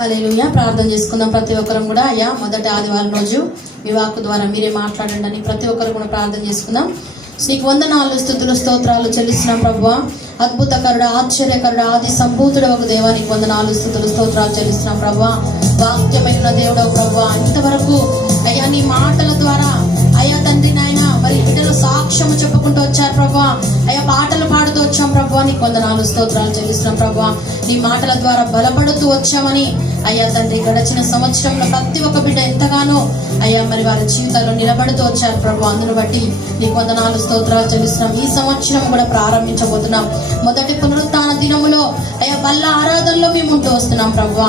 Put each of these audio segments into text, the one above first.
హల్లెలూయా. ప్రార్థన చేసుకుందాం ప్రతి ఒక్కరం కూడా. అయ్యా, మొదటి ఆదివారం రోజు మీ వాక్కు ద్వారా మీరే మాట్లాడండి అని ప్రతి ఒక్కరు కూడా ప్రార్థన చేసుకుందాం. నీకు వందనాలు, స్తుతులు, స్తోత్రాలు చెల్లిస్తున్నాం ప్రభువా. అద్భుతకరుడు, ఆశ్చర్యకరుడు, ఆది సంభూతుడు ఒక దేవా, నీకు వందనాలు, స్తుతులు, స్తోత్రాలు చెల్లిస్తున్నాం ప్రభువా. వాక్యమైన దేవుడవు ప్రభువా, ఇంతవరకు అయ్యా నీ మాటల ద్వారా అయ్యా తండ్రి నాయన మరి బిడ్డలు సాక్ష్యము చెప్పుకుంటూ వచ్చారు ప్రభువా. అయ్యా పాటలు పాడుతూ వచ్చాం ప్రభువా, నీకు వందనాలు, స్తోత్రాలు చెల్లిస్తున్నాం ప్రభువా. నీ మాటల ద్వారా బలపడుతూ వచ్చామని అయ్యా తండ్రి గడిచిన సంవత్సరంలో ప్రతి ఒక్క బిడ్డ ఎంతగానో అయ్యా మరి వారి జీవితాల్లో నిలబడుతూ వచ్చారు ప్రభు. అందును బట్టి నీకు వందనాలు, స్తోత్రాలు చెల్లిస్తున్నాం. ఈ సంవత్సరం కూడా ప్రారంభించబోతున్నాం. మొదటి పునరుత్థాన దినములో అయ్యా బల్ల ఆరాధనలో మేము ఉంటూ వస్తున్నాం ప్రభు.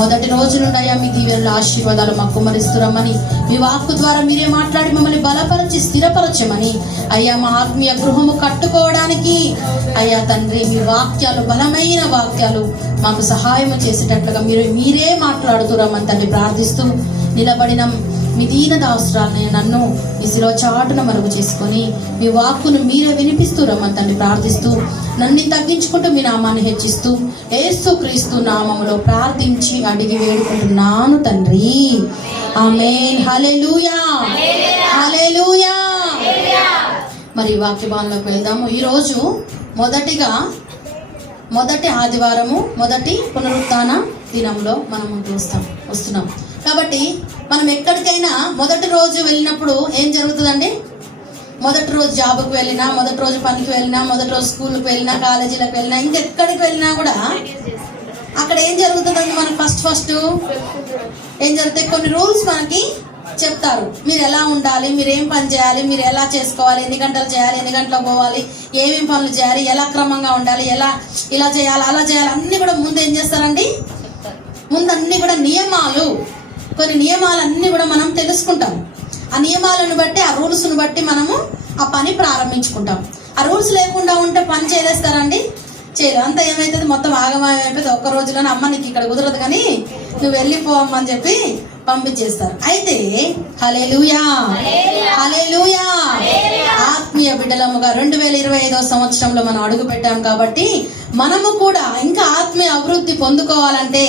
మొదటి రోజు నుండి అయ్యా మీ దీవెనల ఆశీర్వాదాలు మాకు కుమ్మరిస్తున్నామని మీ వాక్కు ద్వారా మీరే మాట్లాడి మమ్మల్ని బలపరిచి స్థిరపరచమని అయ్యా మా ఆత్మీయ గృహము కట్టుకోవడానికి అయ్యా తండ్రి మీ వాక్యాలు, బలమైన వాక్యాలు మాకు సహాయం చేసేటట్లుగా మీరే మాట్లాడుతురమ్మని తండ్రి ప్రార్థిస్తూ నిలబడిన మీ దీన దాసురాలని నన్ను మీ శిలో చాటున మరుగు చేసుకొని మీ వాక్కును మీరే వినిపిస్తూ రమ్మని తండ్రి ప్రార్థిస్తూ నన్ను తగ్గించుకుంటూ మీ నామాన్ని హెచ్చిస్తూ యేసు క్రీస్తు నామములో ప్రార్థించి అడిగి వేడుకుంటున్నాను తండ్రి, ఆమేన్. హల్లెలూయా, హల్లెలూయా. మరి వాక్యభాగంలోకి వెళ్దాము. ఈరోజు మొదటి ఆదివారము, మొదటి పునరుత్థాన దినంలో మనం వస్తున్నాం కాబట్టి మనం ఎక్కడికైనా మొదటి రోజు వెళ్ళినప్పుడు ఏం జరుగుతుందండి? మొదటి రోజు జాబ్కి వెళ్ళినా, మొదటి రోజు పనికి వెళ్ళినా, మొదటి రోజు స్కూల్కి వెళ్ళినా, కాలేజీలకు వెళ్ళినా, ఇంకెక్కడికి వెళ్ళినా కూడా అక్కడ ఏం జరుగుతుందండి? మనకు ఫస్ట్ ఏం జరుగుతాయి? కొన్ని రూల్స్ మనకి చెప్తారు. మీరు ఎలా ఉండాలి, మీరు ఏం పని చేయాలి, మీరు ఎలా చేసుకోవాలి, ఎన్ని గంటలు చేయాలి, ఎన్ని గంటలకు పోవాలి, ఏమేమి పనులు చేయాలి, ఎలా క్రమంగా ఉండాలి, ఇలా చేయాలి, అలా చేయాలి, అన్ని కూడా ముందు ఏం చేస్తారండి? ముందు అన్ని కూడా కొన్ని నియమాలన్నీ కూడా మనం తెలుసుకుంటాం. ఆ నియమాలను బట్టి, ఆ రూల్స్ను బట్టి మనము ఆ పని ప్రారంభించుకుంటాం. ఆ రూల్స్ లేకుండా ఉంటే పని చేయలేస్తారండి? చేయలేదు. అంతా ఏమవుతుంది? మొత్తం ఆగమాయం అయిపోతుంది. ఒక్క రోజులోనే అమ్మ నీకు ఇక్కడ కుదరదు కానీ నువ్వు వెళ్ళిపోవమ్మని చెప్పి పంపించేస్తారు. అయితే హల్లెలూయా, హల్లెలూయా. ఆత్మీయ బిడ్డలముగా 2025వ సంవత్సరంలో మనం అడుగు పెట్టాం కాబట్టి మనము కూడా ఇంకా ఆత్మీయ అభివృద్ధి పొందుకోవాలంటే,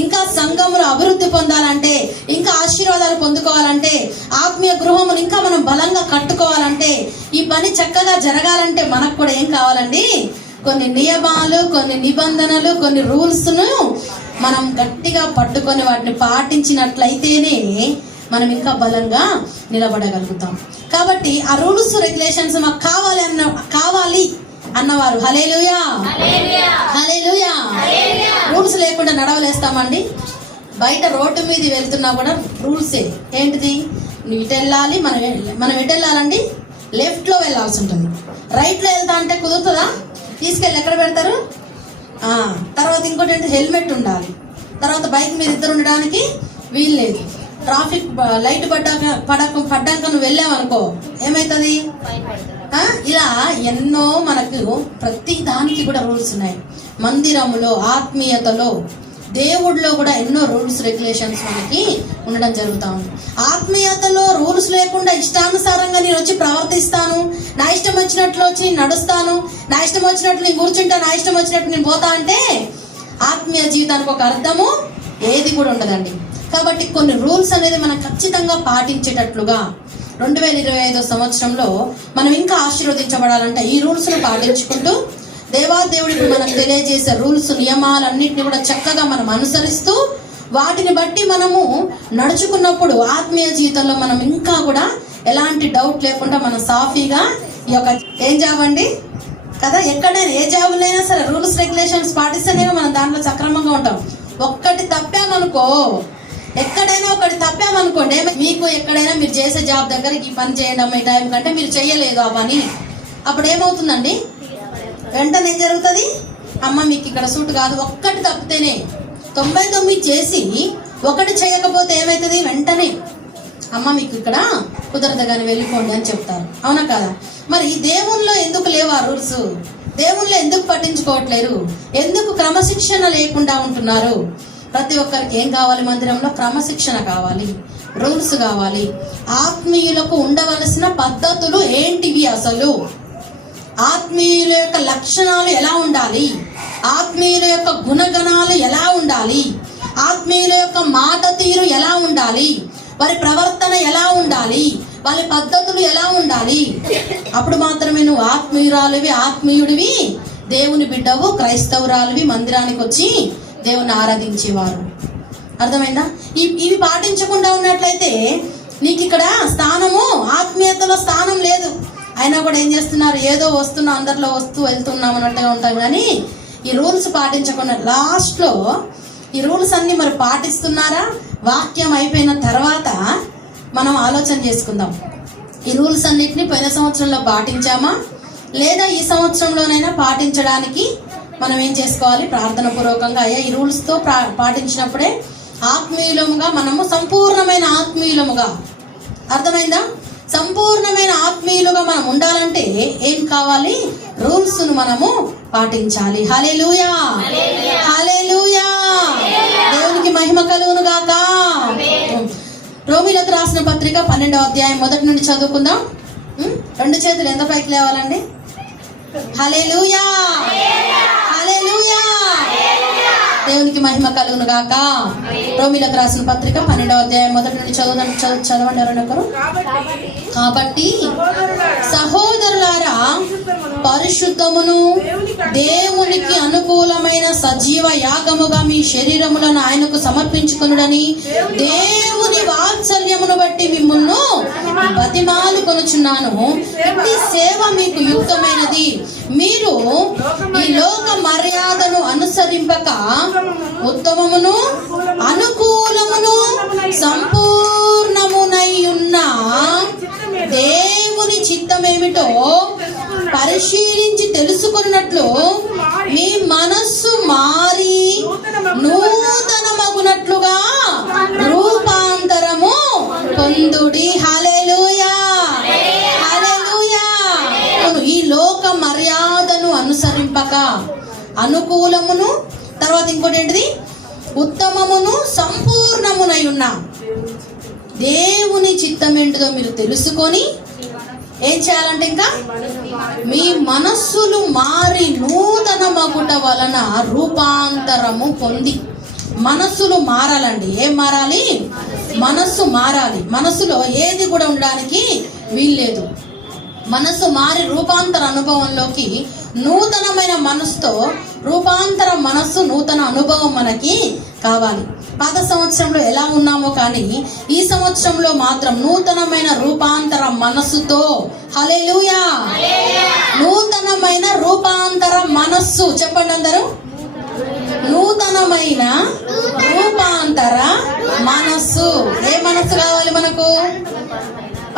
ఇంకా సంఘములు అభివృద్ధి పొందాలంటే, ఇంకా ఆశీర్వాదాలు పొందుకోవాలంటే, ఆత్మీయ గృహమును ఇంకా మనం బలంగా కట్టుకోవాలంటే, ఈ పని చక్కగా జరగాలంటే మనకు కూడా ఏం కావాలండి? కొన్ని నియమాలు, కొన్ని నిబంధనలు, కొన్ని రూల్స్ను మనం గట్టిగా పట్టుకొని వాటిని పాటించినట్లయితేనే మనం ఇంకా బలంగా నిలబడగలుగుతాం. కాబట్టి ఆ రూల్స్, రెగ్యులేషన్స్ మాకు కావాలి అన్నవారు హల్లెలూయా, హల్లెలూయా. రూల్స్ లేకుండా నడవలేస్తామండి? బయట రోడ్డు మీద వెళ్తున్నా కూడా రూల్సే. ఏంటిది? నువ్వు ఇటు వెళ్ళాలి, మనం ఎటు వెళ్ళాలండి? లెఫ్ట్లో వెళ్ళాల్సి ఉంటుంది. రైట్లో వెళ్తా అంటే కుదురుతుందా? తీసుకెళ్ళి ఎక్కడ పెడతారు? తర్వాత ఇంకోటి ఏంటి? హెల్మెట్ ఉండాలి. తర్వాత బైక్ మీద ఇద్దరు ఉండడానికి వీల్లేదు. ట్రాఫిక్ లైట్ పడ్డాక నువ్వు వెళ్ళావనుకో ఏమవుతుంది? ఇలా ఎన్నో మనకు ప్రతి దానికి కూడా రూల్స్ ఉన్నాయి. మందిరములో, ఆత్మీయతలో, దేవుడిలో కూడా ఎన్నో రూల్స్, రెగ్యులేషన్స్ మనకి ఉండడం జరుగుతూ ఉంది. ఆత్మీయతలో రూల్స్ లేకుండా ఇష్టానుసారంగా నేను వచ్చి ప్రవర్తిస్తాను, నా ఇష్టం వచ్చినట్లు వచ్చి నేను నడుస్తాను, నా ఇష్టం వచ్చినట్లు నేను కూర్చుంటా, నా ఇష్టం వచ్చినట్టు నేను పోతా అంటే ఆత్మీయ జీవితానికి ఒక అర్థము ఏది కూడా ఉండదండి. కాబట్టి కొన్ని రూల్స్ అనేది మనం ఖచ్చితంగా పాటించేటట్లుగా 2025వ సంవత్సరంలో మనం ఇంకా ఆశీర్వదించబడాలంటే ఈ రూల్స్ను పాటించుకుంటూ దేవాదేవుడికి మనకు తెలియజేసే రూల్స్, నియమాలన్నింటినీ కూడా చక్కగా మనం అనుసరిస్తూ వాటిని బట్టి మనము నడుచుకున్నప్పుడు ఆత్మీయ జీవితంలో మనం ఇంకా కూడా ఎలాంటి డౌట్ లేకుండా మనం సాఫీగా ఈ యొక్క ఏం జాబ్ అండి కదా, ఎక్కడైనా ఏ జాబులైనా సరే రూల్స్, రెగ్యులేషన్స్ పాటిస్తేనే మనం దాంట్లో సక్రమంగా ఉంటాం. ఒక్కటి తప్పామనుకో, ఎక్కడైనా ఒకటి తప్పామనుకోండి, మీకు ఎక్కడైనా మీరు చేసే జాబ్ దగ్గర ఈ పని చేయండి అమ్మ ఈ టైం కంటే మీరు చెయ్యలేదు ఆ పని, అప్పుడు ఏమవుతుందండి? వెంటనే ఏం జరుగుతుంది? అమ్మ మీకు ఇక్కడ సూట్ కాదు. ఒక్కటి తప్పితేనే 99 చేసి ఒకటి చేయకపోతే ఏమవుతుంది? వెంటనే అమ్మ మీకు ఇక్కడ కుదరదు కానీ వెళ్ళిపోండి అని చెప్తారు. అవునా కదా? మరి దేవుల్లో ఎందుకు లేవు ఆ రూల్స్? దేవుల్లో ఎందుకు పట్టించుకోవట్లేరు? ఎందుకు క్రమశిక్షణ లేకుండా ఉంటున్నారు? ప్రతి ఒక్కరికి ఏం కావాలి? మందిరంలో క్రమశిక్షణ కావాలి, రూల్స్ కావాలి. ఆత్మీయులకు ఉండవలసిన పద్ధతులు ఏంటివి? అసలు ఆత్మీయుల యొక్క లక్షణాలు ఎలా ఉండాలి, ఆత్మీయుల యొక్క గుణగణాలు ఎలా ఉండాలి, ఆత్మీయుల యొక్క మాట తీరు ఎలా ఉండాలి, వారి ప్రవర్తన ఎలా ఉండాలి, వాళ్ళ పద్ధతులు ఎలా ఉండాలి. అప్పుడు మాత్రమే నువ్వు ఆత్మీయురాలివి, ఆత్మీయుడివి, దేవుని బిడ్డవు, క్రైస్తవురాలివి, మందిరానికి వచ్చి దేవుని ఆరాధించేవారు. అర్థమైందా? ఇవి పాటించకుండా ఉన్నట్లయితే నీకు ఇక్కడ స్థానము, ఆత్మీయతలో స్థానం లేదు. అయినా కూడా ఏం చేస్తున్నారు, ఏదో వస్తున్నా, అందరిలో వస్తూ వెళ్తున్నాం అన్నట్టుగా ఉంటాం. కానీ ఈ రూల్స్ పాటించకుండా లాస్ట్లో ఈ రూల్స్ అన్ని మరి పాటిస్తున్నారా? వాక్యం అయిపోయిన తర్వాత మనం ఆలోచన చేసుకుందాం. ఈ రూల్స్ అన్నిటిని పోయిన సంవత్సరంలో పాటించామా, లేదా ఈ సంవత్సరంలోనైనా పాటించడానికి మనం ఏం చేసుకోవాలి? ప్రార్థన పూర్వకంగా అయ్యా ఈ రూల్స్తో పాటించినప్పుడే ఆత్మీయులముగా మనము సంపూర్ణమైన ఆత్మీయులముగా, అర్థమైందా? సంపూర్ణమైన ఆత్మీయులుగా మనం ఉండాలంటే ఏం కావాలి? రూల్స్ ను మనము పాటించాలి. హల్లెలూయా, హల్లెలూయా, దేవునికి మహిమ కలుగును గాక. రోమీలకు రాసిన పత్రిక 12వ అధ్యాయం మొదటి నుండి చదువుకుందాం. 2 చేతులు ఎంత పైకి లేవాలండి? హల్లెలూయా, హల్లెలూయా, దేవునికి మహిమ కలుగును గాక. రోమీలకు రాసిన పత్రిక 12వ అధ్యాయం మొదటి నుండి చదవండి ఎవరొకరు. కాబట్టి సహోదరులారా, పరిశుద్ధమును దేవునికి అనుకూలమైన సజీవ యాగముగా మీ శరీరములను ఆయనకు సమర్పించుకొనుడని దేవుని వాత్సల్యమును బట్టి మిమ్మును బతిమాలు కొనుచున్నాను. ఈ సేవ మీకు యుక్తమైనది. మీరు ఈ లోక మర్యాదను అనుసరింపక ఉత్తమమును అనుకూలమును సంపూర్ణమునై ఉన్న దేవుని చిత్తమేమిటో పరిశీలించి తెలుసుకున్నట్లు మీ మనస్సు మారి నూతనమగునట్లుగా రూపాంతరము పొందుడి. హల్లెలూయా, హల్లెలూయా. ఈ లోక మర్యాదను అనుసరింపక అనుకూలమును, తర్వాత ఇంకోటి ఏంటిది? ఉత్తమమును సంపూర్ణమునై ఉన్న దేవుని చిత్తం ఏంటిదో మీరు తెలుసుకొని ఏం చేయాలంటే ఇంకా మీ మనస్సులు మారి నూతన మగుట వలన రూపాంతరము పొంది. మనస్సులు మారాలండి. ఏం మారాలి? మనస్సు మారాలి. మనస్సులో ఏది కూడా ఉండడానికి వీల్లేదు. మనస్సు మారి రూపాంతర అనుభవంలోకి, నూతనమైన మనస్సుతో రూపాంతర మనస్సు, నూతన అనుభవం మనకి కావాలి. పాత సంవత్సరంలో ఎలా ఉన్నామో కానీ ఈ సంవత్సరంలో మాత్రం నూతనమైన రూపాంతర మనస్సుతో, హల్లెలూయా, నూతనమైన రూపాంతర మనస్సు. చెప్పండి అందరూ, నూతనమైన రూపాంతర మనస్సు. ఏ మనస్సు కావాలి మనకు?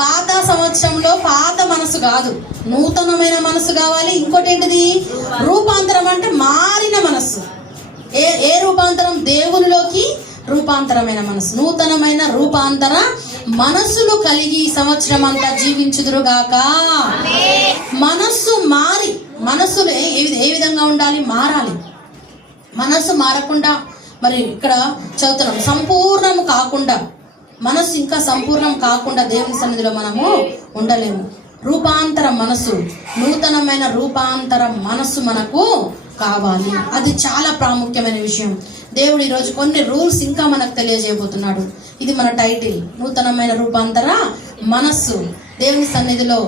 పాత సంవత్సరంలో పాత మనసు కాదు, నూతనమైన మనసు కావాలి. ఇంకోటి ఏంటిది? రూపాంతరం అంటే మారిన మనస్సు. ఏ రూపాంతరం? దేవునిలోకి రూపాంతరమైన మనసు, నూతనమైన రూపాంతర మనస్సును కలిగి ఈ సంవత్సరం అంతా జీవించుదురుగాక. మనస్సు మారి, మనస్సులు ఏ విధంగా ఉండాలి? మారాలి. మనస్సు మారకుండా, మరి ఇక్కడ చదువుతున్నాం, సంపూర్ణము కాకుండా, మనస్సు ఇంకా సంపూర్ణం కాకుండా దేవుని సన్నిధిలో మనము ఉండలేము. రూపాంతర మనస్సు, నూతనమైన రూపాంతర మనస్సు మనకు కావాలి. అది చాలా ప్రాముఖ్యమైన విషయం. దేవుడు ఈరోజు కొన్ని రూల్స్ ఇంకా మనకు తెలియజేయబోతున్నాడు. ఇది మన టైటిల్, నూతనమైన రూపాంతర మనస్సు. దేవుని సన్నిధిలో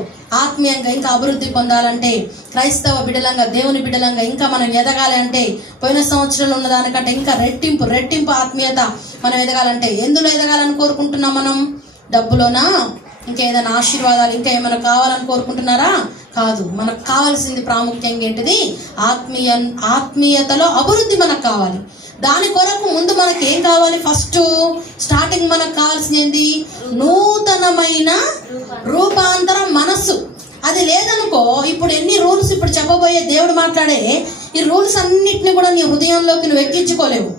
ఆత్మీయంగా ఇంకా అభివృద్ధి పొందాలంటే, క్రైస్తవ బిడ్డలంగా, దేవుని బిడ్డలంగా ఇంకా మనం ఎదగాలి అంటే, పోయిన సంవత్సరంలో ఉన్న దానికంటే ఇంకా రెట్టింపు ఆత్మీయత మనం ఎదగాలంటే, ఎందులో ఎదగాలని కోరుకుంటున్నాం మనం? డబ్బులోనా? ఇంకా ఏదైనా ఆశీర్వాదాలు, ఇంకా ఏమైనా కావాలని కోరుకుంటున్నారా? కాదు. మనకు కావాల్సింది ప్రాముఖ్యంగా ఏంటిది? ఆత్మీయతలో అభివృద్ధి మనకు కావాలి. దాని కొరకు ముందు మనకి ఏం కావాలి? ఫస్ట్ స్టార్టింగ్ మనకు కావాల్సింది ఏంటి? నూతనమైన రూపాంతర మనస్సు. అది లేదనుకో, ఇప్పుడు ఎన్ని రూల్స్ ఇప్పుడు చెప్పబోయే దేవుడు మాట్లాడే ఈ రూల్స్ అన్నిటిని కూడా నీ హృదయంలోకి నువ్వు ఎక్కించుకోలేవు,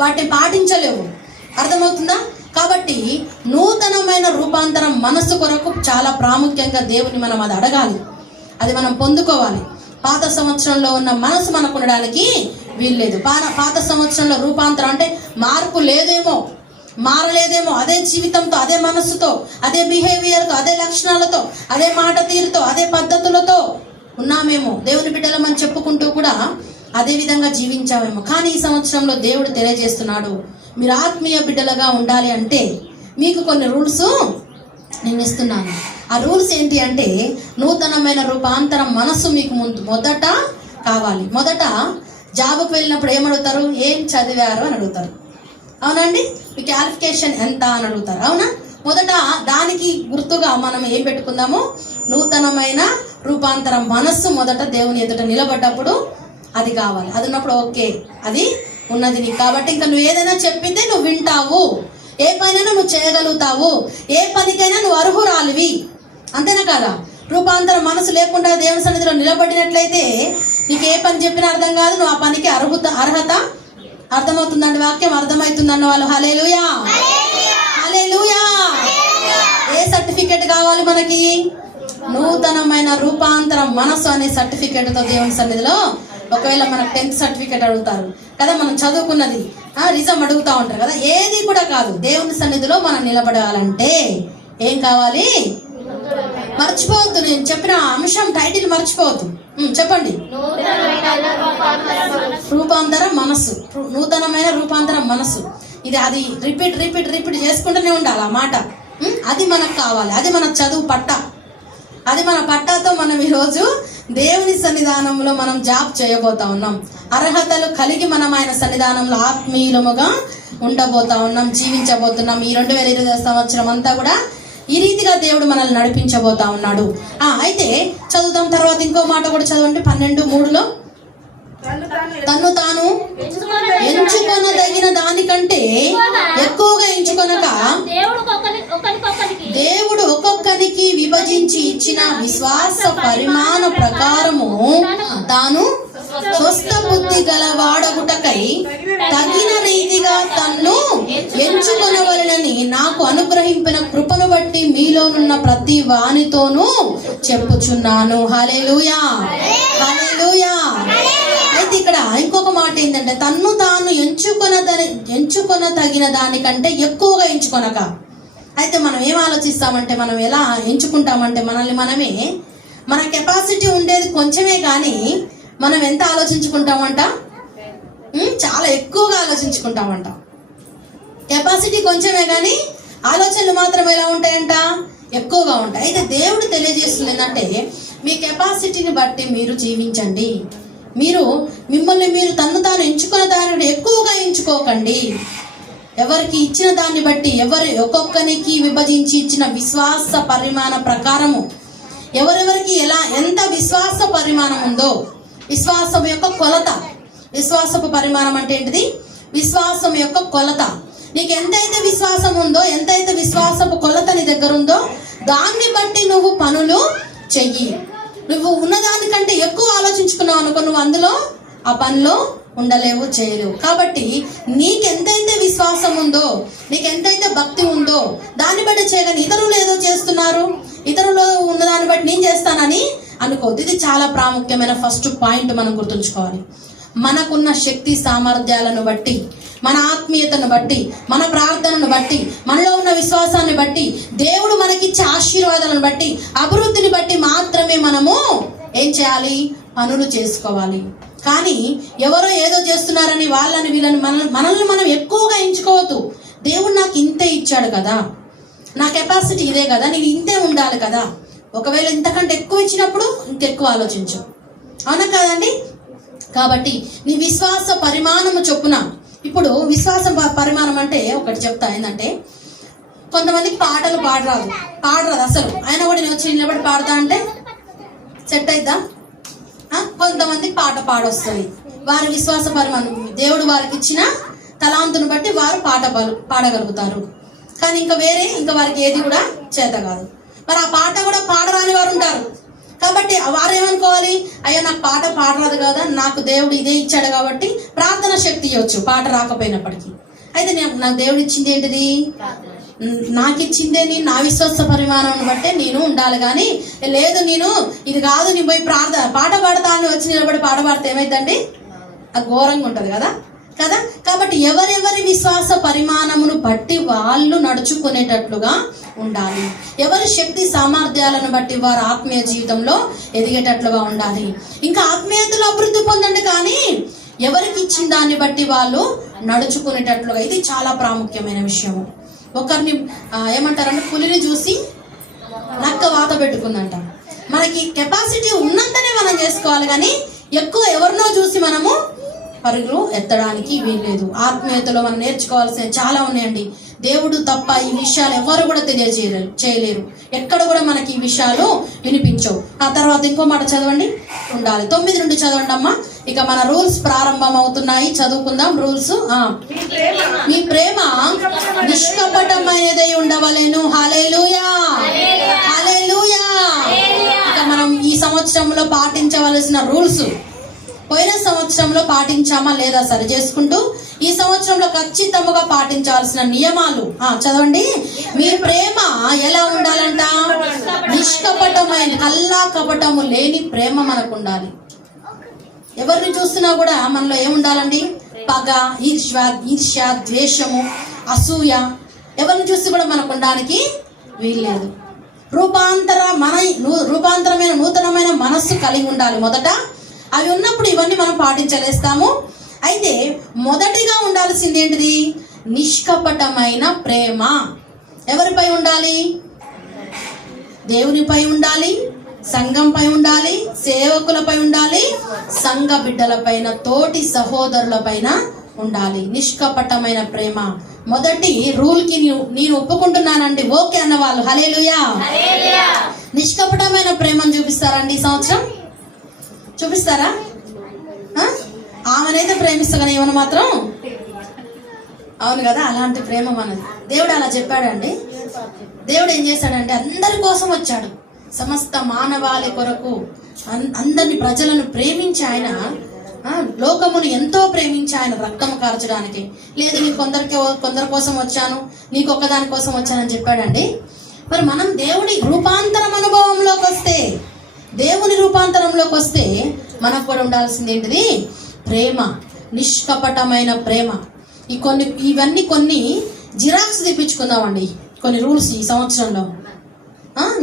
వాటిని పాటించలేవు. అర్థమవుతుందా? కాబట్టి నూతనమైన రూపాంతరం మనస్సు కొరకు చాలా ప్రాముఖ్యంగా దేవుని మనం అది అడగాలి, అది మనం పొందుకోవాలి. పాత సంవత్సరంలో ఉన్న మనసు మనకు ఉండడానికి వీల్లేదు. పాత సంవత్సరంలో రూపాంతరం అంటే మార్పు లేదేమో, మారలేదేమో, అదే జీవితంతో, అదే మనస్సుతో, అదే బిహేవియర్తో, అదే లక్షణాలతో, అదే మాట తీరుతో, అదే పద్ధతులతో ఉన్నామేమో. దేవుని బిడ్డలమని చెప్పుకుంటూ కూడా అదే విధంగా జీవించామేమో. కానీ ఈ సంవత్సరంలో దేవుడు తెలియజేస్తున్నాడు, మీరు ఆత్మీయ బిడ్డలుగా ఉండాలి అంటే మీకు కొన్ని రూల్స్ నేను ఇస్తున్నాను. ఆ రూల్స్ ఏంటి అంటే నూతనమైన రూపాంతరం మనసు మీకు మొదట కావాలి. మొదట జాబ్కి వెళ్ళినప్పుడు ఏమడుగుతారు? ఏం చదివారు అని అడుగుతారు. అవునండి? మీ క్వాలిఫికేషన్ ఎంత అని అడుగుతారు. అవునా? మొదట దానికి గుర్తుగా మనం ఏం పెట్టుకుందాము? నూతనమైన రూపాంతరం మనస్సు మొదట దేవుని ఎదుట నిలబడ్డప్పుడు అది కావాలి. అది ఉన్నప్పుడు ఓకే, అది ఉన్నది నీకు. కాబట్టి ఇంకా నువ్వు ఏదైనా చెప్పితే నువ్వు వింటావు, ఏ పనైనా నువ్వు చేయగలుగుతావు, ఏ పనికైనా నువ్వు అర్హురాలివి. అంతేనా కదా? రూపాంతరం మనసు లేకుండా దేవుని సన్నిధిలో నిలబడినట్లయితే నీకు ఏ పని చెప్పినా అర్థం కాదు, నువ్వు ఆ పనికి అర్హత అర్థమవుతుందండి. వాక్యం అర్థమవుతుందన్న వాళ్ళు హల్లెలూయా, హల్లెలూయా. ఏ సర్టిఫికెట్ కావాలి మనకి? నూతనమైన రూపాంతరం మనసు అనే సర్టిఫికెట్తో దేవుని సన్నిధిలో ఒకవేళ మనకు 10th సర్టిఫికెట్ అడుగుతారు కదా, మనం చదువుకున్నది రిజం అడుగుతూ ఉంటారు కదా, ఏది కూడా కాదు. దేవుని సన్నిధిలో మనం నిలబడాలంటే ఏం కావాలి? మర్చిపోవద్దు, నేను చెప్పిన అంశం టైటిల్ మర్చిపోవద్దు. చెప్పండి. రూపాంతర మనసు, నూతనమైన రూపాంతర మనసు. ఇది అది రిపీట్ చేసుకుంటూనే ఉండాలి ఆ మాట. అది మనకు కావాలి. అది మన చదువు పట్ట. అది మన పట్టాతో మనం ఈరోజు దేవుని సన్నిధానంలో మనం జాబ్ చేయబోతా ఉన్నాం. అర్హతలు కలిగి మనం ఆయన సన్నిధానంలో ఆత్మీయులముగా ఉండబోతా ఉన్నాం, జీవించబోతున్నాం. ఈ 2020 సంవత్సరం అంతా కూడా ఈ రీతిగా దేవుడు మనల్ని నడిపించబోతా ఉన్నాడు. అయితే చదువుతాం. తర్వాత ఇంకో మాట కూడా చదవండి. 12:3 తన్ను తాను ఎంచుకొనదగిన దానికంటే ఎక్కువగా ఎంచుకొనక దేవుడు ఒక్కొక్కరికి విభజించి ఇచ్చిన విశ్వాస పరిమాణ ప్రకారము తాను స్వస్థ బుద్ధి గల వాడగుటకై తగిన రీతిగా తన్ను ఎంచుకొనవలెనని నాకు అనుగ్రహించిన కృపను బట్టి మీలోనున్న ప్రతి వానితోనూ చెప్పుచున్నాను. హల్లెలూయా, హల్లెలూయా. అయితే ఇక్కడ ఇంకొక మాట ఏంటంటే తన్ను తాను ఎంచుకొన తగిన దానికంటే ఎక్కువగా ఎంచుకొనక. అయితే మనం ఏం ఆలోచిస్తామంటే, మనం ఎలా ఎంచుకుంటామంటే మనల్ని మనమే, మన కెపాసిటీ ఉండేది కొంచెమే కానీ మనం ఎంత ఆలోచించుకుంటామంట? చాలా ఎక్కువగా ఆలోచించుకుంటామంట. కెపాసిటీ కొంచెమే కానీ ఆలోచనలు మాత్రం ఎలా ఉంటాయంట? ఎక్కువగా ఉంటాయి. అయితే దేవుడు తెలియజేస్తుంది ఏంటంటే మీ కెపాసిటీని బట్టి మీరు జీవించండి. మిమ్మల్ని మీరు తన్ను తాను ఎంచుకున్న దానిని ఎక్కువగా ఎంచుకోకండి. ఎవరికి ఇచ్చిన దాన్ని బట్టి, ఒక్కొక్కరికి విభజించి ఇచ్చిన విశ్వాస పరిమాణ ప్రకారము ఎవరెవరికి ఎంత విశ్వాస పరిమాణం ఉందో, విశ్వాసం యొక్క కొలత. విశ్వాసపు పరిమాణం అంటే ఏంటిది? విశ్వాసం యొక్క కొలత. నీకు ఎంతైతే విశ్వాసం ఉందో, ఎంతైతే విశ్వాసపు కొలత నీ దగ్గర ఉందో దాన్ని బట్టి నువ్వు పనులు చెయ్యి. నువ్వు ఉన్నదానికంటే ఎక్కువ ఆలోచించుకున్నావు అనుకో, నువ్వు అందులో ఆ పనిలో ఉండలేవు, చేయలేవు. కాబట్టి నీకెంతైతే విశ్వాసం ఉందో, నీకెంతైతే భక్తి ఉందో దాన్ని బట్టి చేయగానే ఇతరులు ఏదో చేస్తున్నారు, ఇతరులు ఉన్నదాన్ని బట్టి నేను చేస్తానని అనుకోవద్దు. ఇది చాలా ప్రాముఖ్యమైన ఫస్ట్ పాయింట్ మనం గుర్తుంచుకోవాలి. మనకున్న శక్తి సామర్థ్యాలను బట్టి, మన ఆత్మీయతను బట్టి, మన ప్రార్థనను బట్టి, మనలో ఉన్న విశ్వాసాన్ని బట్టి, దేవుడు మనకిచ్చే ఆశీర్వాదాలను బట్టి, అభివృద్ధిని బట్టి మాత్రమే మనము ఏం చేయాలి? పనులు చేసుకోవాలి. కానీ ఎవరో ఏదో చేస్తున్నారని వాళ్ళని వీళ్ళని మనల్ని మనం ఎక్కువగా ఎంచుకోవద్దు. దేవుడు నాకు ఇంతే ఇచ్చాడు కదా, నా కెపాసిటీ ఇదే కదా, నేను ఇంతే ఉండాలి కదా. ఒకవేళ ఇంతకంటే ఎక్కువ ఇచ్చినప్పుడు ఇంకెక్కువ ఆలోచించు. అవునా కదండి? కాబట్టి నీ విశ్వాస పరిమాణము చొప్పున. ఇప్పుడు విశ్వాసం పరిమాణం అంటే ఒకటి చెప్తా. ఏంటంటే కొంతమందికి పాటలు పాడరాదు అసలు. ఆయన కూడా నేను వచ్చి నిలబడి పాడతా అంటే సెట్ అయిద్దా? కొంతమందికి పాట పాడొస్తుంది. వారి విశ్వాస పరిమాణం, దేవుడు వారికి ఇచ్చిన తలాంతును బట్టి వారు పాడగలుగుతారు. కానీ ఇంకా వారికి ఏది కూడా చేత కాదు. మరి ఆ పాట కూడా పాడరాని వారు ఉంటారు. కాబట్టి వారు ఏమనుకోవాలి? అయ్యో నాకు పాట పాడరాదు కదా, నాకు దేవుడు ఇదే ఇచ్చాడు కాబట్టి ప్రార్థన శక్తి ఇవ్వచ్చు పాట రాకపోయినప్పటికీ. అయితే నాకు దేవుడు ఇచ్చింది ఏంటిది? నాకు ఇచ్చిందేని నా విశ్వాస పరిమాణాన్ని బట్టే నేను ఉండాలి. కానీ లేదు నేను ఇది కాదు, నేను పోయి పాట పాడతా అని వచ్చి నిలబడి పాట పాడితే ఏమైందండి? అది ఘోరంగా ఉంటుంది కదా. కాబట్టి ఎవరెవరి విశ్వాస పరిమాణమును బట్టి వాళ్ళు నడుచుకునేటట్లుగా ఉండాలి. ఎవరి శక్తి సామర్థ్యాలను బట్టి వారు ఆత్మీయ జీవితంలో ఎదిగేటట్లుగా ఉండాలి. ఇంకా ఆత్మీయతలో అభివృద్ధి పొందండి, కానీ ఎవరికి ఇచ్చిన దాన్ని బట్టి వాళ్ళు నడుచుకునేటట్లుగా. ఇది చాలా ప్రాముఖ్యమైన విషయము. ఒకరిని ఏమంటారంటే పులిని చూసి నక్క వాత పెట్టుకుందంట. మనకి కెపాసిటీ ఉన్నంతనే మనం చేసుకోవాలి, కానీ ఎక్కువ ఎవరినో చూసి మనము పరుగులు ఎత్తడానికి వీల్లేదు. ఆత్మీయతలో మనం నేర్చుకోవాల్సిన చాలా ఉన్నాయండి. దేవుడు తప్ప ఈ విషయాలు ఎవరు కూడా చేయలేరు. ఎక్కడ కూడా మనకి ఈ విషయాలు వినిపించవు. ఆ తర్వాత ఇంకో మాట చదవండి, ఉండాలి. 9 నుండి చదవండి అమ్మా. ఇక మన రూల్స్ ప్రారంభం అవుతున్నాయి, చదువుకుందాం రూల్స్. మీ ప్రేమ నిష్కపటమైనదై ఉండవలెను. హల్లెలూయా, హల్లెలూయా. ఇక మనం ఈ సంవత్సరంలో పాటించవలసిన రూల్స్, పోయిన సంవత్సరంలో పాటించామా లేదా సరి చేసుకుంటూ ఈ సంవత్సరంలో ఖచ్చితంగా పాటించాల్సిన నియమాలు చదవండి. మీ ప్రేమ ఎలా ఉండాలంట? నిష్కపటమైన, కల్లా కపటము లేని ప్రేమ మనకు ఉండాలి. ఎవరిని చూస్తున్నా కూడా మనలో ఏముండాలండి? పగ, ఈర్ష్య, ద్వేషము, అసూయ ఎవరిని చూసి కూడా మనకు ఉండడానికి వీల్లేదు. రూపాంతరమైన నూతనమైన మనస్సు కలిగి ఉండాలి మొదట. అవి ఉన్నప్పుడు ఇవన్నీ మనం పాటించలేస్తాము. అయితే మొదటిగా ఉండాల్సింది ఏంటిది? నిష్కపటమైన ప్రేమ. ఎవరిపై ఉండాలి? దేవునిపై ఉండాలి, సంఘంపై ఉండాలి, సేవకులపై ఉండాలి, సంఘ బిడ్డలపైన, తోటి సహోదరులపైన ఉండాలి. నిష్కపటమైన ప్రేమ. మొదటి రూల్ కి నేను ఒప్పుకుంటున్నానండి ఓకే అన్నవాళ్ళు హల్లెలూయా. నిష్కపటమైన ప్రేమను చూపిస్తారండి ఈ సంవత్సరం? చూపిస్తారా? ఆమెనైతే ప్రేమిస్తా కానీ ఏమన్నా మాత్రం అవును కదా, అలాంటి ప్రేమ మనది. దేవుడు అలా చెప్పాడండి. దేవుడు ఏం చేశాడంటే అందరి కోసం వచ్చాడు, సమస్త మానవాళి కొరకు, అందరిని ప్రజలను ప్రేమించి ఆయన, లోకమును ఎంతో ప్రేమించి ఆయన రక్తము కార్చడానికి. లేదు నీ కొందరి కోసం వచ్చాను, నీకొక్కదాని కోసం వచ్చానని చెప్పాడండి. మరి మనం దేవుడి రూపాంతరం అనుభవంలోకి వస్తే, దేవుని రూపాంతరంలోకి వస్తే మనకు కూడా ఉండాల్సింది ఏంటిది? ప్రేమ, నిష్కపటమైన ప్రేమ. ఇవన్నీ కొన్ని జిరాక్స్ తెప్పించుకుందామండి, కొన్ని రూల్స్ ఈ సంవత్సరంలో.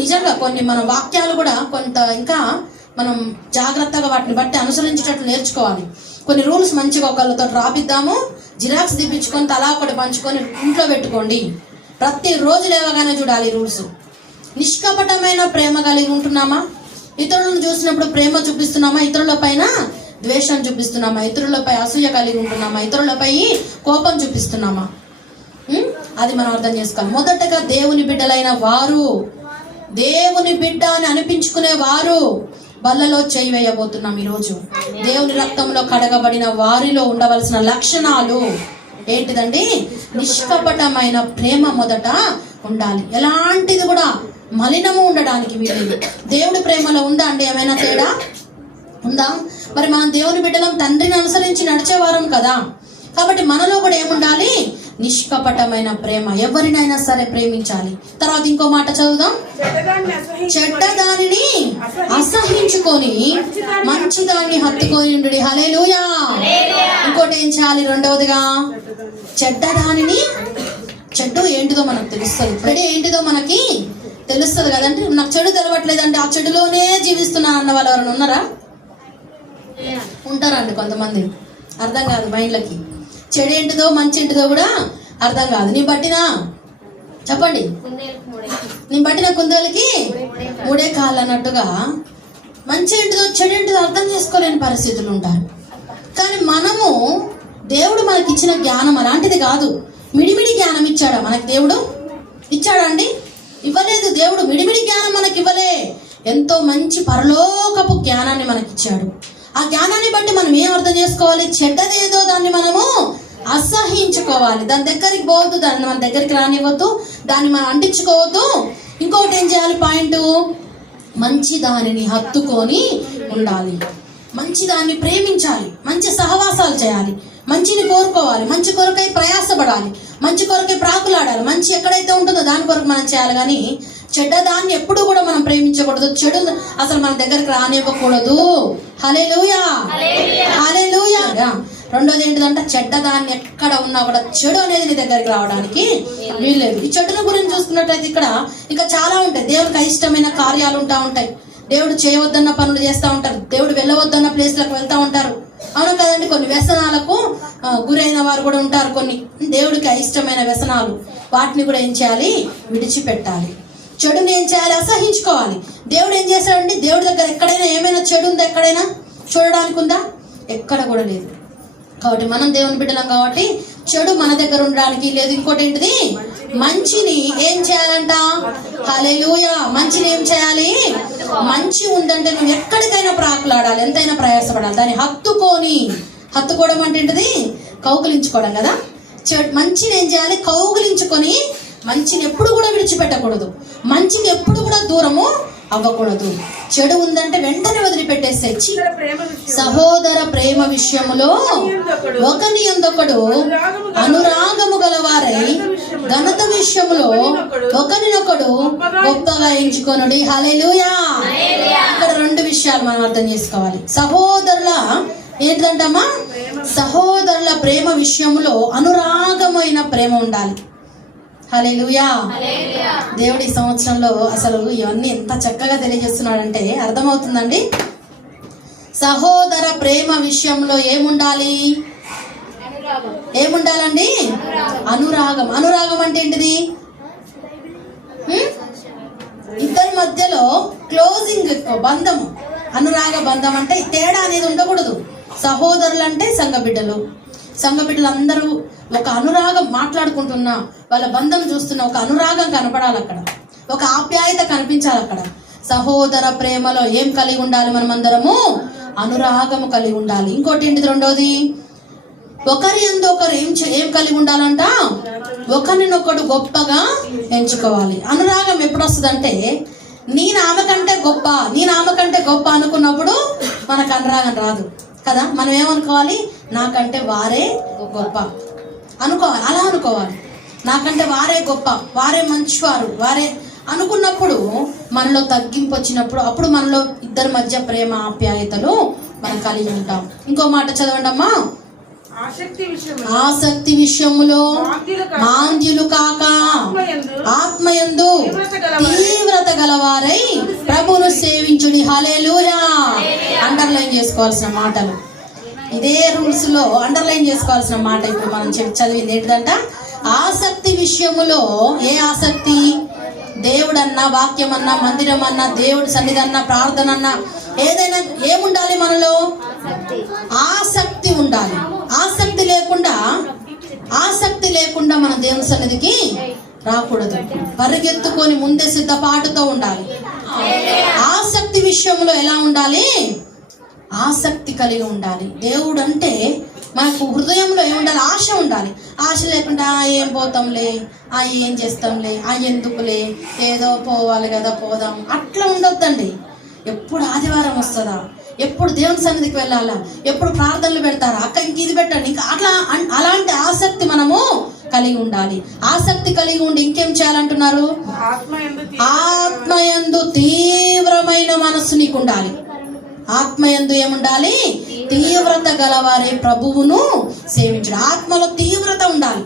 నిజంగా కొన్ని మన వాక్యాలు కూడా కొంత ఇంకా మనం జాగ్రత్తగా వాటిని బట్టి అనుసరించేటట్లు నేర్చుకోవాలి. కొన్ని రూల్స్ మంచిగా ఒకళ్ళతో రాపిద్దాము, జిరాక్స్ తెప్పించుకొని తలా ఒకటి పంచుకొని ఇంట్లో పెట్టుకోండి. ప్రతి రోజు లేవగానే చూడాలి రూల్స్. నిష్కపటమైన ప్రేమ కలిగి ఉంటున్నామా? ఇతరులను చూసినప్పుడు ప్రేమ చూపిస్తున్నామా? ఇతరుల పైన ద్వేషం చూపిస్తున్నామా? ఇతరులపై అసూయ కలిగి ఉంటున్నామా? ఇతరులపై కోపం చూపిస్తున్నామా? అది మనం అర్థం చేసుకోవాలి. మొదటగా దేవుని బిడ్డలైన వారు, దేవుని బిడ్డ అని అనిపించుకునే వారు బల్లలో చేయి వేయబోతున్నాం ఈరోజు. దేవుని రక్తంలో కడగబడిన వారిలో ఉండవలసిన లక్షణాలు ఏంటిదండి? నిష్కపటమైన ప్రేమ మొదట ఉండాలి. ఎలాంటిది కూడా మలినము ఉండడానికి వీలేదు. దేవుడి ప్రేమలో ఉందా అండి ఏమైనా తేడా ఉందా? మరి మనం దేవుని బిడ్డలం, తండ్రిని అనుసరించి నడిచేవారం కదా. కాబట్టి మనలో కూడా ఏముండాలి? నిష్కపటమైన ప్రేమ. ఎవరినైనా సరే ప్రేమించాలి. తర్వాత ఇంకో మాట చదువుదాం. చెడ్డదానిని అసహించుకొని మంచిదాన్ని హత్తుకొని ఉండు. హల్లెలూయా. ఇంకోటి ఏం చేయాలి? రెండవదిగా చెడ్డదానిని, చెడ్డు ఏంటిదో మనకు తెలుస్తుంది, చెడు ఏంటిదో మనకి తెలుస్తుంది కదంటే. నాకు చెడు తెలవట్లేదంటే ఆ చెడులోనే జీవిస్తున్నాను అన్న వాళ్ళు ఎవరైనా ఉన్నారా? ఉంటారండి కొంతమంది. అర్థం కాదు మైండ్లకి. చెడు ఏంటిదో మంచి ఏంటిదో కూడా అర్థం కాదు. నీ బట్టినా చెప్పండి, నీ బట్టిన కుందేలకి మూడే కాళ్ళు అన్నట్టుగా మంచి ఏంటిదో చెడు ఏంటిదో అర్థం చేసుకోలేని పరిస్థితులు ఉంటారు. కానీ మనము, దేవుడు మనకి ఇచ్చిన జ్ఞానం అలాంటిది కాదు. మిడిమిడి జ్ఞానం ఇచ్చాడా మనకి దేవుడు? ఇచ్చాడా అండి? ఇవ్వలేదు. దేవుడు మిడిమిడి జ్ఞానం మనకి ఇవ్వలే. ఎంతో మంచి పరలోకపు జ్ఞానాన్ని మనకి ఇచ్చాడు. ఆ జ్ఞానాన్ని బట్టి మనం ఏం అర్థం చేసుకోవాలి? చెడ్డదేదో దాన్ని మనము అసహించుకోవాలి. దాని దగ్గరికి పోవద్దు, దాన్ని మన దగ్గరికి రానివ్వద్దు, దాన్ని మనం అంటించుకోవద్దు. ఇంకొకటి ఏం చేయాలి? పాయింట్, మంచి దానిని హత్తుకొని ఉండాలి. మంచి దాన్ని ప్రేమించాలి, మంచి సహవాసాలు చేయాలి, మంచిని కోరుకోవాలి, మంచి కొరకై ప్రయాసపడాలి, మంచి కొరకై ప్రాకులాడాలి. మంచి ఎక్కడైతే ఉంటుందో దాని కొరకు మనం చేయాలి. కానీ చెడ్డదాన్ని ఎప్పుడు కూడా మనం ప్రేమించకూడదు. చెడు అసలు మన దగ్గరికి రానివ్వకూడదు. హల్లెలూయా, హల్లెలూయా. రెండోది ఏంటిదంటే చెడ్డదాన్ని ఎక్కడ ఉన్నా కూడా చెడు అనేది నీ దగ్గరికి రావడానికి వీల్లేదు. ఈ చెడుల గురించి చూసుకున్నట్లయితే ఇక్కడ ఇంకా చాలా ఉంటాయి. దేవుడికి అయిష్టమైన కార్యాలు ఉంటాయి. దేవుడు చేయవద్దన్న పనులు చేస్తూ ఉంటారు. దేవుడు వెళ్ళవద్దన్న ప్లేస్లకు వెళ్తూ ఉంటారు. అవును కదండి. కొన్ని వ్యసనాలకు గురైన వారు కూడా ఉంటారు. కొన్ని దేవుడికి అయిష్టమైన వ్యసనాలు, వాటిని కూడా ఏం చేయాలి? విడిచిపెట్టాలి. చెడుని ఏం చేయాలి? అసహించుకోవాలి. దేవుడు ఏం చేశాడండి? దేవుడి దగ్గర ఎక్కడైనా ఏమైనా చెడు ఉందా? ఎక్కడైనా చూడడానికి ఉందా? ఎక్కడ కూడా లేదు. కాబట్టి మనం దేవుని బిడ్డలం కాబట్టి చెడు మన దగ్గర ఉండడానికి లేదు. ఇంకోటి ఏంటిది? మంచిని ఏం చేయాలంట? హల్లెలూయా. మంచిని ఏం చేయాలి? మంచి ఉందంటే నువ్వు ఎక్కడికైనా ప్రాకులాడాలి, ఎంతైనా ప్రయాసపడాలి. దాన్ని హత్తుకోవడం అంటే ఏంటిది? కౌగిలించుకోవడం కదా. మంచిని ఏం చేయాలి? కౌగిలించుకొని మంచిని ఎప్పుడు కూడా విడిచిపెట్టకూడదు. మంచిని ఎప్పుడు కూడా దూరము అవ్వకూడదు. చెడు ఉందంటే వెంటనే వదిలిపెట్టేసే. సహోదర ప్రేమ విషయములో ఒకని యందొకడు అనురాగము గలవారై ఘనత విషయములో ఒకరినొకడు గొప్పగా ఎంచుకొనుడి. హల్లెలూయా. ఇక్కడ రెండు విషయాలు మనం అర్థం చేసుకోవాలి. సహోదరుల ఏంటంటమ్మా? సహోదరుల ప్రేమ విషయంలో అనురాగమైన ప్రేమ ఉండాలి. హల్లెలూయా. దేవుడి ఈ సంవత్సరంలో అసలు ఇవన్నీ ఎంత చక్కగా తెలియజేస్తున్నాడంటే అర్థమవుతుందండి. సహోదర ప్రేమ విషయంలో ఏముండాలి? ఏముండాలండి? అనురాగం. అనురాగం అంటే ఏంటిది? ఇద్దరి మధ్యలో క్లోజింగ్ బంధము. అనురాగ బంధం అంటే తేడా అనేది ఉండకూడదు. సహోదరులు అంటే సంఘ బిడ్డలు అందరూ ఒక అనురాగం మాట్లాడుకుంటున్నా, వాళ్ళ బంధం చూస్తున్నా ఒక అనురాగం కనపడాలి అక్కడ, ఒక ఆప్యాయత కనిపించాలి అక్కడ. సహోదర ప్రేమలో ఏం కలిగి ఉండాలి? మనమందరము అనురాగము కలిగి ఉండాలి. ఇంకోటి ఏంటిది? రెండోది, ఒకరి యందు ఒకరు ఏం కలిగి ఉండాలంట? ఒకరినొకడు గొప్పగా ఎంచుకోవాలి. అనురాగం ఎప్పుడు వస్తుందంటే నేను ఆమె కంటే గొప్ప అనుకున్నప్పుడు మనకు అనురాగం రాదు కదా. మనం ఏమనుకోవాలి? నాకంటే వారే గొప్ప అనుకోవాలి. అలా అనుకోవాలి. నాకంటే వారే గొప్ప, వారే మంచివారు, వారే అనుకున్నప్పుడు మనలో తగ్గింపు వచ్చినప్పుడు అప్పుడు మనలో ఇద్దరి మధ్య ప్రేమ ఆప్యాయతలు మనం కలిగి ఉంటాం. ఇంకో మాట చదవండి అమ్మా. ఆసక్తి విషయములో మాంద్యులు కాక ఆత్మయందు తీవ్రత గలవారై ప్రభువును సేవించుడి. హల్లెలూయా. అండర్లైన్ చేసుకోవాల్సిన మాటలు. ఇదే రూల్స్ లో అండర్లైన్ చేసుకోవాల్సిన మాట ఇప్పుడు మనం చదివింది ఏంటిదంట? ఆసక్తి విషయములో. ఏ ఆసక్తి? దేవుడన్నా, వాక్యం అన్నా, మందిరం అన్నా, దేవుడి సన్నిధి అన్నా, ప్రార్థన అన్నా, ఏదైనా ఏముండాలి మనలో? ఆసక్తి ఉండాలి. ఆసక్తి లేకుండా మన దేవుని సన్నిధికి రాకూడదు. పరిగెత్తుకొని ముందే సిద్ధపాటుతో ఉండాలి. ఆసక్తి విషయంలో ఎలా ఉండాలి? ఆసక్తి కలిగి ఉండాలి. దేవుడు అంటే మనకు హృదయంలో ఏముండాలి? ఆశ ఉండాలి. ఆశ లేకుండా ఏం పోతాంలే, ఏం చేస్తాంలే, ఎందుకులే, ఏదో పోవాలి కదా పోదాం, అట్లా ఉండొద్దండి. ఎప్పుడు ఆదివారం వస్తుందా, ఎప్పుడు దేవుని సన్నిధికి వెళ్ళాలా, ఎప్పుడు ప్రార్థనలు పెడతారా, అక్క ఇంక ఇది పెట్టండి, ఇంకా అట్లా అలాంటి ఆసక్తి మనము కలిగి ఉండాలి. ఆసక్తి కలిగి ఉండి ఇంకేం చేయాలంటున్నారు? ఆత్మయందు తీవ్రమైన మనస్సు నీకు ఉండాలి. ఆత్మయందు ఏముండాలి? తీవ్రత గలవారే ప్రభువును సేవించడం. ఆత్మలో తీవ్రత ఉండాలి.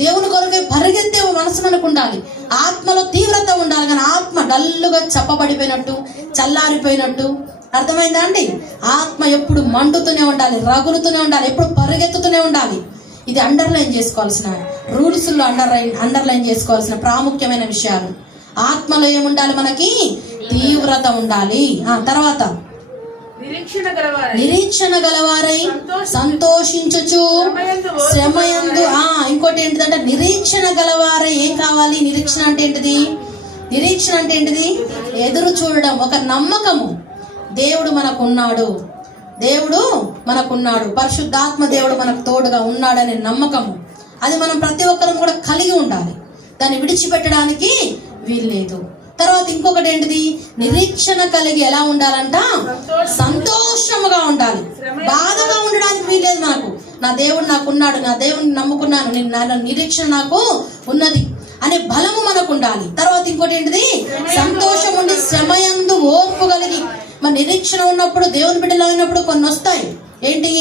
దేవుని కొరకే పరిగెత్తే మనసు మనకు ఉండాలి. ఆత్మలో తీవ్రత ఉండాలి. కానీ ఆత్మ డల్లుగా చప్పబడిపోయినట్టు, చల్లారిపోయినట్టు, అర్థమైందా అండి? ఆత్మ ఎప్పుడు మండుతూనే ఉండాలి, రగులుతూనే ఉండాలి, ఎప్పుడు పరిగెత్తుతూనే ఉండాలి. ఇది అండర్లైన్ చేసుకోవాల్సిన రూల్స్ లో అండర్లైన్ చేసుకోవాల్సిన ప్రాముఖ్యమైన విషయాలు. ఆత్మలో ఏముండాలి? మనకి తీవ్రత ఉండాలి. తర్వాత నిరీక్షణ గలవారై సంతోషించుచు శ్రమయందు. ఇంకోటి ఏంటిదంటే నిరీక్షణ గలవారై ఏం కావాలి? నిరీక్షణ అంటే ఏంటిది? ఎదురు చూడడం, ఒక నమ్మకము. దేవుడు మనకున్నాడు, పరిశుద్ధాత్మ దేవుడు మనకు తోడుగా ఉన్నాడనే నమ్మకము. అది మనం ప్రతి ఒక్కరం కూడా కలిగి ఉండాలి. దాన్ని విడిచిపెట్టడానికి వీల్లేదు. తర్వాత ఇంకొకటి ఏంటిది? నిరీక్షణ కలిగి ఎలా ఉండాలంట? సంతోషముగా ఉండాలి. బాధగా ఉండడానికి వీల్లేదు మనకు. నా దేవుడు నాకున్నాడు, నా దేవుడిని నమ్ముకున్నాను, నా నిరీక్షణ నాకు ఉన్నది అనే బలము మనకు ఉండాలి. తర్వాత ఇంకోటి ఏంటిది? సంతోషం ఉండి శ్రమయందు ఓర్పు కలిగి. మన నిరీక్షణ ఉన్నప్పుడు, దేవుని బిడ్డలో అయినప్పుడు కొన్ని వస్తాయి. ఏంటి?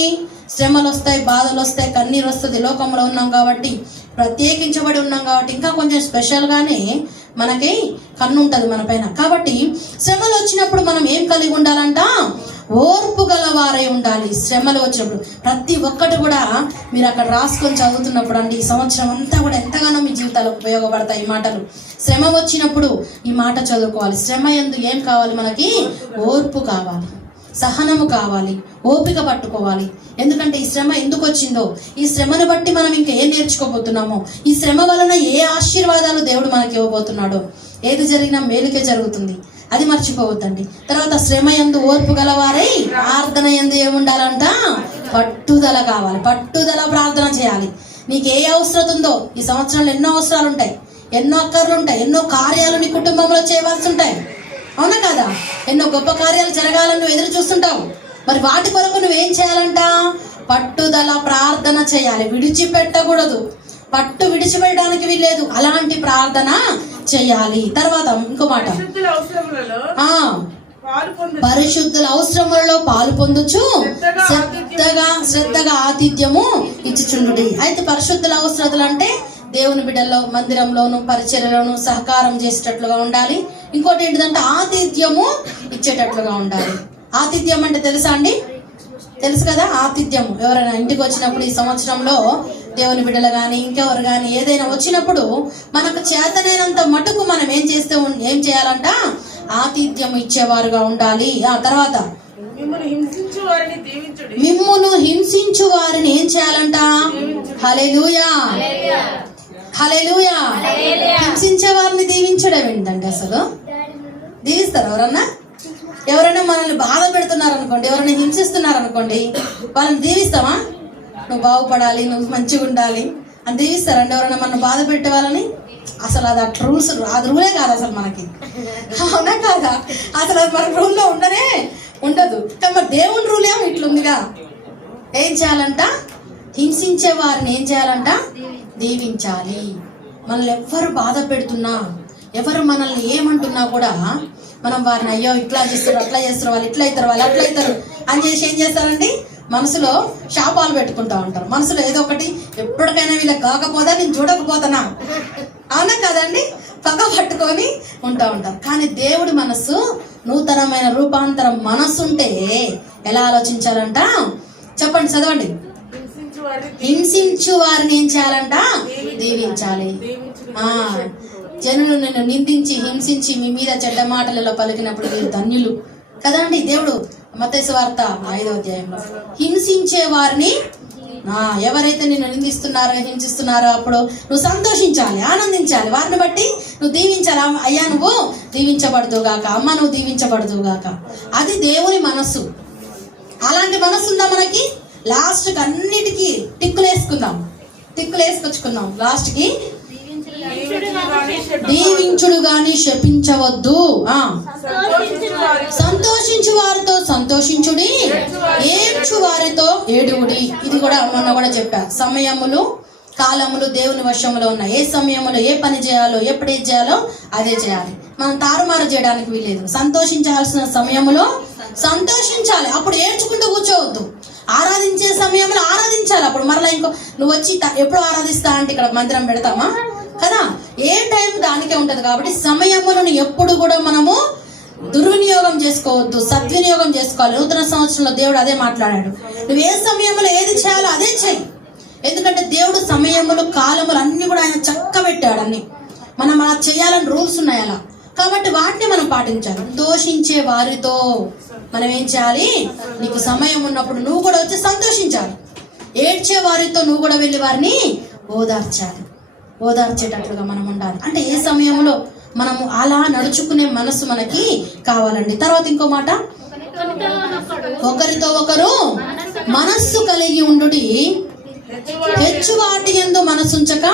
శ్రమలు వస్తాయి, బాధలు వస్తాయి, కన్నీరు వస్తుంది. లోకంలో ఉన్నాం కాబట్టి, ప్రత్యేకించబడి ఉన్నాం కాబట్టి ఇంకా కొంచెం స్పెషల్గానే మనకి కన్ను ఉంటుంది మన పైన. కాబట్టి శ్రమలు వచ్చినప్పుడు మనం ఏం కలిగి ఉండాలంట? ఓర్పు గలవారై ఉండాలి. శ్రమలు వచ్చినప్పుడు ప్రతి ఒక్కటి కూడా మీరు అక్కడ రాసుకొని చదువుతున్నప్పుడు అండి, ఈ సంవత్సరం అంతా కూడా ఎంతగానో మీ జీవితాలకు ఉపయోగపడతాయి ఈ మాటలు. శ్రమ వచ్చినప్పుడు ఈ మాట చదువుకోవాలి. శ్రమ యందు ఏం కావాలి మనకి? ఓర్పు కావాలి, సహనము కావాలి, ఓపిక పట్టుకోవాలి. ఎందుకంటే ఈ శ్రమ ఎందుకు వచ్చిందో, ఈ శ్రమను బట్టి మనం ఇంకా ఏం నేర్చుకోబోతున్నామో, ఈ శ్రమ వలన ఏ ఆశీర్వాదాలు దేవుడు మనకి ఇవ్వబోతున్నాడో, ఏది జరిగినా మేలుకే జరుగుతుంది, అది మర్చిపోవద్దండి. తర్వాత శ్రమ యందు ఓర్పు గలవారై ప్రార్థన యందు ఏముండాలంట? పట్టుదల కావాలి. పట్టుదల ప్రార్థన చేయాలి. నీకు ఏ అవసరం ఉందో, ఈ సంవత్సరంలో ఎన్నో అవసరాలు ఉంటాయి, ఎన్నో అక్కర్లు ఉంటాయి, ఎన్నో కార్యాలు నీ కుటుంబంలో చేయవలసి ఉంటాయి, అవునా కదా? ఎన్నో గొప్ప కార్యాలు జరగాలని నువ్వు ఎదురు చూస్తుంటావు. మరి వాటి కొరకు నువ్వేం చేయాలంట? పట్టుదల ప్రార్థన చేయాలి. విడిచిపెట్టకూడదు. పట్టు విడిచిపెట్టడానికి వీల్లేదు. అలాంటి ప్రార్థన చేయాలి. తర్వాత ఇంకో మాట, పరిశుద్ధుల అవసరములలో పాలు పొందుచు శ్రద్ధగా ఆతిథ్యము ఇచ్చుచుండుడి. అయితే పరిశుద్ధుల అవసరతలు అంటే దేవుని బిడ్డల్లో మందిరంలోను పరిచర్యలోను సహకారం చేసేటట్లుగా ఉండాలి. ఇంకోటి ఏంటిదంటే ఆతిథ్యము ఇచ్చేటట్లుగా ఉండాలి. ఆతిథ్యం అంటే తెలుసా అండి? తెలుసు కదా ఆతిథ్యము. ఎవరైనా ఇంటికి వచ్చినప్పుడు ఈ సంవత్సరంలో దేవుని బిడ్డలు కానీ ఇంకెవరు కానీ ఏదైనా వచ్చినప్పుడు మనకు చేతనైనంత మటుకు మనం ఏం చేయాలంట? ఆతిథ్యం ఇచ్చేవారుగా ఉండాలి. ఆ తర్వాత మిమ్మును హింసించు వారిని ఏం చేయాలంట? హల్లెలూయా, హల్లెలూయా. హింసించే వారిని దీవించడం ఏంటంటే అసలు దీవిస్తారు ఎవరన్నా? ఎవరైనా మనల్ని బాధ పెడుతున్నారు అనుకోండి, ఎవరైనా హింసిస్తున్నారు అనుకోండి, వాళ్ళని దీవిస్తామా? నువ్వు బాగుపడాలి, నువ్వు మంచిగా ఉండాలి అని దీవిస్తారండి ఎవరైనా మనం బాధ పెట్టే వాళ్ళని? అసలు అది అట్లా రూల్స్, అది రూలే కాదు అసలు మనకి, అవునా కాదా? అసలు అది మన రూల్లో ఉండదు. కానీ మరి దేవుని రూల్ ఏమో ఇట్లుందిగా. ఏం చేయాలంట? హింసించే వారిని ఏం చేయాలంట? దీవించాలి. మనల్ని ఎవరు బాధ పెడుతున్నా, ఎవరు మనల్ని ఏమంటున్నా కూడా మనం వారిని అయ్యో ఇట్లా చేస్తారు, అట్లా చేస్తారు, వాళ్ళు ఇట్లా అవుతారు, వాళ్ళు అట్లా అవుతారు అని చేసి ఏం చేస్తారండి? మనసులో శాపాలు పెట్టుకుంటా ఉంటారు. మనసులో ఏదో ఒకటి, ఎప్పటికైనా వీళ్ళకి కాకపోదా నేను చూడకపోతానా, అవునా కదండి, పగ పట్టుకొని ఉంటా ఉంటారు. కానీ దేవుడి మనస్సు నూతనమైన రూపాంతరం మనస్సు ఉంటే ఎలా ఆలోచించాలంట? చెప్పండి, చదవండి. హింసించు వారిని ఏం చేయాలంట? దీవించాలి. జనులు నిన్ను నిందించి హింసించి మీ మీద చెడ్డ మాటలలో పలికినప్పుడు మీరు ధన్యులు కదండి. దేవుడు మత్తయి సువార్త 5వ అధ్యాయంలో హింసించే వారిని, ఎవరైతే నిన్ను నిందిస్తున్నారో హింసిస్తున్నారో అప్పుడు నువ్వు సంతోషించాలి, ఆనందించాలి, వారిని బట్టి నువ్వు దీవించాలి. అయ్యా నువ్వు దీవించబడుదుగాక, అమ్మ నువ్వు దీవించబడుదుగాక. అది దేవుని మనస్సు. అలాంటి మనస్సు ఉందా మనకి? లాస్ట్కి అన్నిటికీ టిక్కులు వేసుకొచ్చుకుందాం. లాస్ట్కి దీవించుడు గాని శపించవద్దు, సంతోషించు వారితో సంతోషించుడి, ఏడ్చు వారితో ఏడువుడి. ఇది కూడా మొన్న కూడా చెప్పా. సమయములు కాలములు దేవుని వశంలో ఉన్నాయి. ఏ సమయంలో ఏ పని చేయాలో, ఎప్పుడు ఏది చేయాలో అదే చేయాలి. మనం తారుమారు చేయడానికి వీలేదు. సంతోషించాల్సిన సమయంలో సంతోషించాలి, అప్పుడు ఏడ్చుకుంటూ కూర్చోవద్దు. ఆరాధించే సమయంలో ఆరాధించాలి. అప్పుడు మరలా ఇంకో నువ్వు వచ్చి ఎప్పుడు ఆరాధిస్తా అంటే ఇక్కడ మందిరం పెడతామా కదా? ఏ టైం దానికే ఉంటది. కాబట్టి సమయములను ఎప్పుడు కూడా మనము దుర్వినియోగం చేసుకోవద్దు, సద్వినియోగం చేసుకోవాలి. నూతన సంవత్సరంలో దేవుడు అదే మాట్లాడాడు. నువ్వు ఏ సమయంలో ఏది చేయాలో అదే చెయ్యి. ఎందుకంటే దేవుడు సమయములు కాలములు అన్ని కూడా ఆయన చక్క పెట్టాడు. అన్ని మనం అలా చేయాలని రూల్స్ ఉన్నాయి అలా. కాబట్టి వాటిని మనం పాటించాలి. దోషించే వారితో మనం ఏం చేయాలి? నీకు సమయం ఉన్నప్పుడు నువ్వు కూడా వచ్చి సంతోషించాలి. ఏడ్చే వారితో నువ్వు కూడా వెళ్ళి వారిని ఓదార్చేటట్లుగా మనం ఉండాలి. అంటే ఏ సమయంలో మనము అలా నడుచుకునే మనసు మనకి కావాలండి. తర్వాత ఇంకో మాట, ఒకరితో ఒకరు మనస్సు కలిగి ఉండుడి, హెచ్చు వాటి యందు మనసుంచక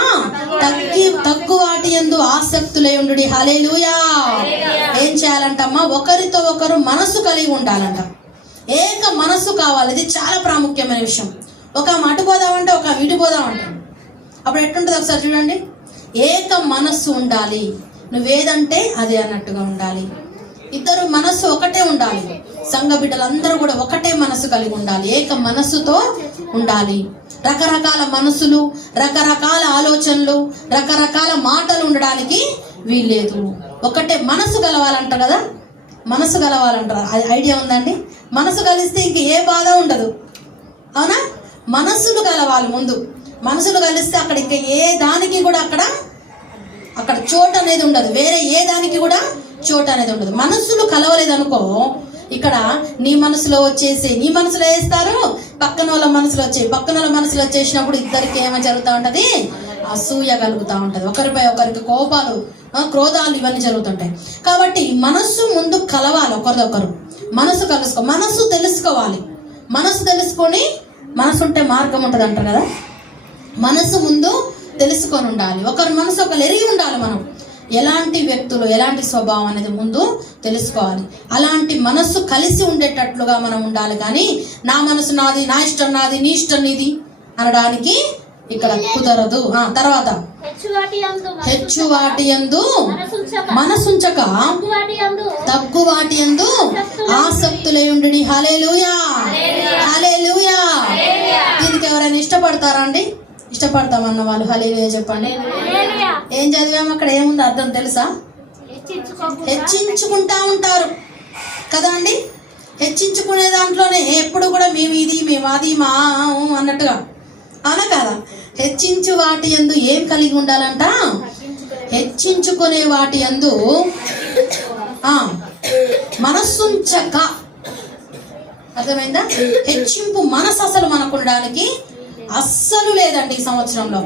తక్కువ వాటి యందు ఆసక్తులై ఉండుడి. హల్లెలూయా. ఏం చేయాలంటమ్మా? ఒకరితో ఒకరు మనస్సు కలిగి ఉండాలంట. ఏక మనస్సు కావాలి. ఇది చాలా ప్రాముఖ్యమైన విషయం. ఒక అటు పోదామంటే ఒక ఇటు పోదామంటే అప్పుడు ఎట్లుంటుంది ఒకసారి చూడండి. ఏక మనస్సు ఉండాలి. నువ్వేదంటే అదే అన్నట్టుగా ఉండాలి. ఇద్దరు మనస్సు ఒకటే ఉండాలి. సంఘ బిడ్డలందరూ కూడా ఒకటే మనస్సు కలిగి ఉండాలి. ఏక మనస్సుతో ఉండాలి. రకరకాల మనసులు, రకరకాల ఆలోచనలు, రకరకాల మాటలు ఉండడానికి వీల్లేదు. ఒకటే మనసు కలవాలంట కదా. మనసు కలవాలంటారు. అది ఐడియా ఉందండి? మనసు కలిస్తే ఇంక ఏ బాధ ఉండదు, అవునా? మనసులు కలవాలి ముందు. మనసులు కలిస్తే అక్కడ ఇంకా ఏ దానికి కూడా అక్కడ చోటు అనేది ఉండదు, వేరే ఏ దానికి కూడా చోటు అనేది ఉండదు. మనసులు కలవలేదనుకో, ఇక్కడ నీ మనసులో వచ్చేసి నీ మనసులో వేస్తారు, పక్కన వాళ్ళ మనసులో వచ్చేసినప్పుడు ఇద్దరికి ఏమో జరుగుతూ ఉంటది, అసూయ కలుగుతూ ఉంటది, ఒకరిపై ఒకరికి కోపాలు, క్రోధాలు ఇవన్నీ జరుగుతుంటాయి. కాబట్టి మనస్సు ముందు కలవాలి, ఒకరిదొకరు మనసు కలుసుకో, మనసు తెలుసుకోవాలి. మనసు తెలుసుకొని, మనసు ఉంటే మార్గం ఉంటుంది అంటారు కదా, మనసు ముందు తెలుసుకొని ఉండాలి. ఒకరి మనసు ఒకరు ఎరిగి ఉండాలి. మనం ఎలాంటి వ్యక్తులు, ఎలాంటి స్వభావం అనేది ముందు తెలుసుకోవాలి. అలాంటి మనస్సు కలిసి ఉండేటట్లుగా మనం ఉండాలి. కానీ నా మనసు నాది, నా ఇష్టం నాది, నీ ఇష్టం నీది అనడానికి ఇక్కడ కుదరదు. తర్వాత హెచ్చు వాటి యందు మనసుంచక తగ్గు వాటి యందు ఆసక్తులై ఉండుడి. హల్లెలూయా, హల్లెలూయా. దీనికి ఎవరైనా ఇష్టపడతారా అండి? ఇష్టపడతామన్న వాళ్ళు హల్లెలూయా చెప్పండి. ఏం చదివాము అక్కడ? ఏముంది అర్థం తెలుసా? హెచ్చించుకుంటా ఉంటారు కదా అండి. హెచ్చించుకునే దాంట్లోనే ఎప్పుడు కూడా మేము ఇది, మేము అది, మా అన్నట్టుగా, అవునా కదా? హెచ్చించు వాటి యందు ఏం కలిగి ఉండాలంట? హెచ్చించుకునే వాటి యందు మనస్సుంచక. అర్థమైందా? హెచ్చింపు మనసు అసలు మనకు ఉండడానికి అస్సలు లేదండి ఈ సంవత్సరంలో.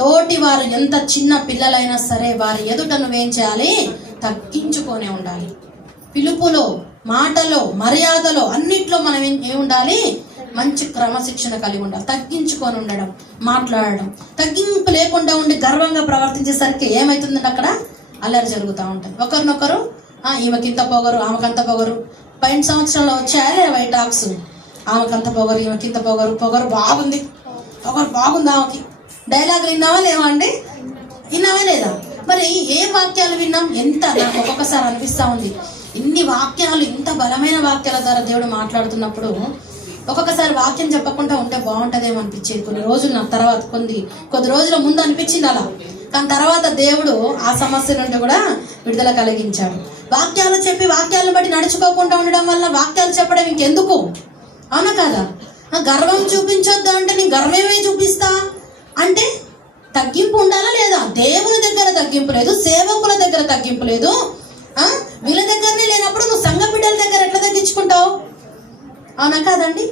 తోటి వారు ఎంత చిన్న పిల్లలైనా సరే వారి ఎదుట నువ్వేం చేయాలి? తగ్గించుకొనే ఉండాలి. పిలుపులో, మాటలో, మర్యాదలో అన్నిట్లో మనం ఏం ఉండాలి? మంచి క్రమశిక్షణ కలిగి ఉండాలి. తగ్గించుకొని ఉండడం, మాట్లాడడం. తగ్గింపు లేకుండా ఉండి గర్వంగా ప్రవర్తించేసరికి ఏమవుతుందంటే అక్కడ అల్లరి జరుగుతూ ఉంటుంది. ఒకరినొకరు ఈమెకింత పొగరు, ఆమెకంత పొగరు. పైన సంవత్సరంలో వచ్చాయా వైట్ టాక్స్? ఆమెకంత పొగరు, ఈమెకింత పొగరు, పొగరు బాగుంది ఆమెకి. డైలాగులు విన్నావా లేవా అండి? విన్నావా లేదా? మరి ఏ వాక్యాలు విన్నాం? ఎంత నాకు ఒక్కొక్కసారి అనిపిస్తూ ఉంది, ఇన్ని వాక్యాలు, ఇంత బలమైన వాక్యాల ద్వారా దేవుడు మాట్లాడుతున్నప్పుడు ఒక్కొక్కసారి వాక్యం చెప్పకుండా ఉంటే బాగుంటుందేమో అనిపించేది. కొన్ని రోజులు నాకు తర్వాత, కొద్ది రోజుల ముందు అనిపించింది అలా. కానీ తర్వాత దేవుడు ఆ సమస్య నుండి కూడా విడుదల కలిగించాడు. వాక్యాలు చెప్పి వాక్యాలను బట్టి నడుచుకోకుండా ఉండడం వల్ల వాక్యాలు చెప్పడం ఇంకెందుకు, అవునా కదా? గర్వం చూపించొద్దు అంటే నేను గర్వమే చూపిస్తా అంటే తగ్గింపు ఉండాలా లేదా? దేవుని దగ్గర తగ్గింపు లేదు, సేవకుల దగ్గర తగ్గింపు లేదు, వీళ్ళ దగ్గరనే లేనప్పుడు నువ్వు సంఘ బిడ్డల దగ్గర ఎట్లా తగ్గించుకుంటావు? అవునా కాదండి?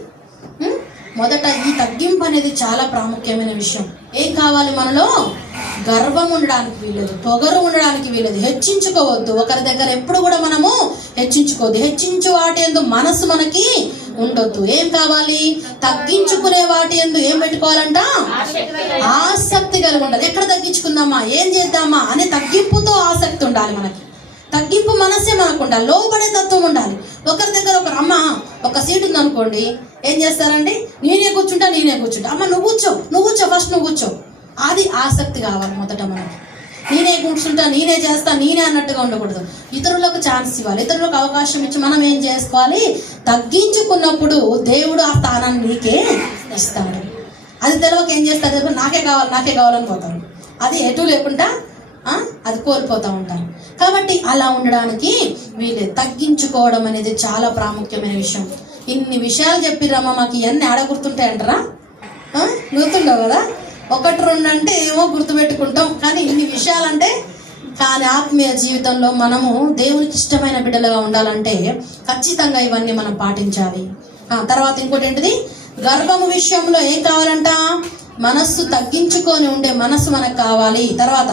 మొదట ఈ తగ్గింపు అనేది చాలా ప్రాముఖ్యమైన విషయం. ఏం కావాలి మనలో? గర్వం ఉండడానికి వీలేదు, పొగరు ఉండడానికి వీలేదు. హెచ్చించుకోవద్దు. ఒకరి దగ్గర ఎప్పుడు కూడా మనము హెచ్చించుకోవద్దు. హెచ్చించు వాటి యందు మనసు మనకి ఉండొద్దు. ఏం కావాలి? తగ్గించుకునే వాటి యందు ఏం పెట్టుకోవాలంట? ఆసక్తి కలిగి ఉండాలి. ఎక్కడ తగ్గించుకుందామా, ఏం చేద్దామా అనే తగ్గింపుతో ఆసక్తి ఉండాలి మనకి. తగ్గింపు మనసే మనకు ఉండాలి. లోబడే తత్వం ఉండాలి. ఒకరి దగ్గర ఒకరు, అమ్మ ఒక సీట్ ఉందనుకోండి, ఏం చేస్తారండి? నేనే కూర్చుంటా. అమ్మ నువ్వు కూర్చో, ఫస్ట్ నువ్వు కూర్చో. అది ఆసక్తి కావాలి మొదట మనకి. నేనే కూర్చుంటా, నేనే చేస్తా, నేనే అన్నట్టుగా ఉండకూడదు. ఇతరులకు ఛాన్స్ ఇవ్వాలి, ఇతరులకు అవకాశం ఇచ్చి మనం ఏం చేసుకోవాలి? తగ్గించుకున్నప్పుడు దేవుడు ఆ స్థానాన్ని నీకే ఇస్తాడు. అది తెలియక ఏం చేస్తారు? నాకే కావాలని పోతారు. అది ఎటు లేకుండా అది కోల్పోతూ ఉంటారు. కాబట్టి అలా ఉండడానికి వీళ్ళు తగ్గించుకోవడం అనేది చాలా ప్రాముఖ్యమైన విషయం. ఇన్ని విషయాలు చెప్పిరమ్మా, మాకు ఇవన్నీ ఆడ గుర్తుంటాయంటారా? గుర్తుండవు కదా? 1-2 అంటే ఏమో గుర్తుపెట్టుకుంటాం, కానీ ఇన్ని విషయాలంటే. కానీ ఆత్మీయ జీవితంలో మనము దేవునికి ఇష్టమైన బిడ్డలుగా ఉండాలంటే ఖచ్చితంగా ఇవన్నీ మనం పాటించాలి. తర్వాత ఇంకోటి ఏంటిది? గర్వము విషయంలో ఏం కావాలంట? మనస్సు తగ్గించుకొని ఉండే మనస్సు మనకు కావాలి. తర్వాత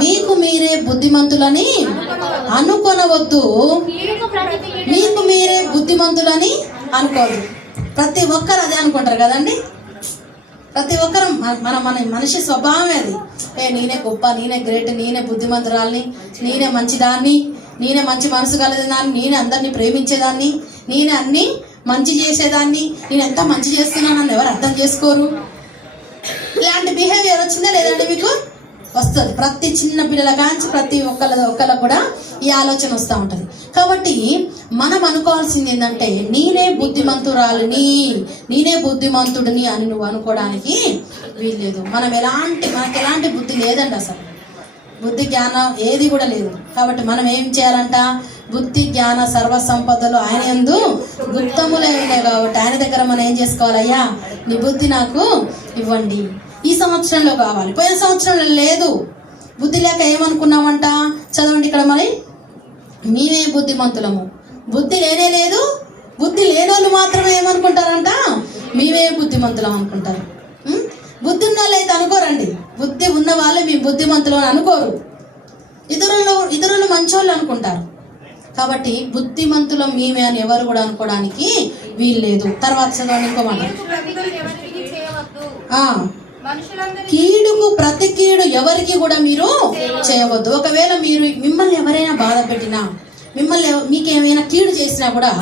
మీకు మీరే బుద్ధిమంతులని అనుకొనవద్దు. మీకు మీరే బుద్ధిమంతులని అనుకోవద్దు. ప్రతి ఒక్కరు అదే అనుకుంటారు కదండి. ప్రతి ఒక్కరు మన మనిషి స్వభావమే అది. నేనే గొప్ప, నేనే గ్రేట్, నేనే బుద్ధిమంతురాల్ని, నేనే మంచిదాన్ని, నేనే మంచి మనసు కలిగేదాన్ని, నేనే అందరినీ ప్రేమించేదాన్ని, నేనే అన్ని మంచి చేసేదాన్ని, నేను ఎంత మంచి చేస్తున్నానని ఎవరు అర్థం చేసుకోరు. ఇలాంటి బిహేవియర్ వచ్చిందా లేదండి? మీకు వస్తుంది. ప్రతి చిన్న పిల్లల కాంచి ప్రతి ఒక్కళ్ళ కూడా ఈ ఆలోచన వస్తూ ఉంటుంది. కాబట్టి మనం అనుకోవాల్సింది ఏంటంటే, నేనే బుద్ధిమంతురాలిని, నేనే బుద్ధిమంతుడిని అని నువ్వు అనుకోవడానికి వీల్లేదు. మనకు ఎలాంటి బుద్ధి లేదండి అసలు. బుద్ధి జ్ఞానం ఏది కూడా లేదు. కాబట్టి మనం ఏం చేయాలంట? బుద్ధి జ్ఞాన సర్వ సంపదలు ఆయన యందు గుప్తములై ఉన్నాయి కాబట్టి ఆయన దగ్గర మనం ఏం చేసుకోవాలి? అయ్యా నీ బుద్ధి నాకు ఇవ్వండి, ఈ సంవత్సరంలో కావాలి, పోయిన సంవత్సరంలో లేదు. బుద్ధి లేక ఏమనుకున్నామంట? చదవండి ఇక్కడ మరి, మేమే బుద్ధిమంతులము. బుద్ధి లేనే లేదు. బుద్ధి లేని వాళ్ళు మాత్రమే ఏమనుకుంటారంట? మేమే బుద్ధిమంతులం అనుకుంటారు. బుద్ధి ఉన్న వాళ్ళు అయితే అనుకోరండి. బుద్ధి ఉన్న వాళ్ళే మీ బుద్ధిమంతులు అని అనుకోరు. ఇతరులు మంచోళ్ళు అనుకుంటారు. కాబట్టి బుద్ధిమంతులం మేమే అని ఎవరు కూడా అనుకోవడానికి వీల్లేదు. తర్వాత చదవండి ఇంకో మాట, కీడుకు ప్రతి కీడు ఎవరికి కూడా మీరు చేయవద్దు. ఒకవేళ మిమ్మల్ని ఎవరైనా బాధ పెట్టినా, మీకేమైనా కీడు చేసినా కూడా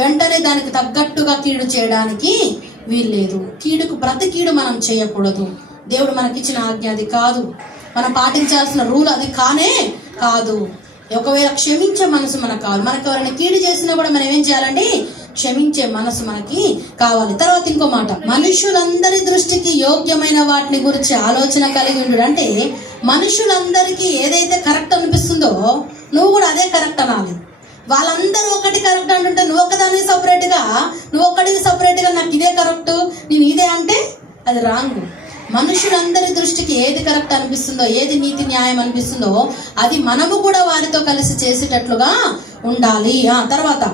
వెంటనే దానికి తగ్గట్టుగా కీడు చేయడానికి వీల్లేదు. కీడుకు ప్రతి కీడు మనం చేయకూడదు. దేవుడు మనకిచ్చిన ఆజ్ఞ అది కాదు. మనం పాటించాల్సిన రూల్ అది కానే కాదు. ఒకవేళ క్షమించే మనసు మనకు కావాలి. మనకు ఎవరైనా కీడు చేసినా కూడా మనం ఏం చేయాలండి? క్షమించే మనసు మనకి కావాలి. తర్వాత ఇంకో మాట, మనుషులందరి దృష్టికి యోగ్యమైన వాటిని గురించి ఆలోచన కలిగి ఉండు. అంటే మనుషులందరికీ ఏదైతే కరెక్ట్ అనిపిస్తుందో నువ్వు కూడా అదే కరెక్ట్ అనాలి. వాళ్ళందరూ ఒకటి కరెక్ట్ అంటుంటే నువ్వు ఒకదాన్ని ఒక్కడికి సపరేట్గా నాకు ఇదే కరెక్ట్, నేను ఇదే అంటే అది రాంగ్. మనుషులందరి దృష్టికి ఏది కరెక్ట్ అనిపిస్తుందో, ఏది నీతి న్యాయం అనిపిస్తుందో అది మనము కూడా వారితో కలిసి చేసేటట్లుగా ఉండాలి. తర్వాత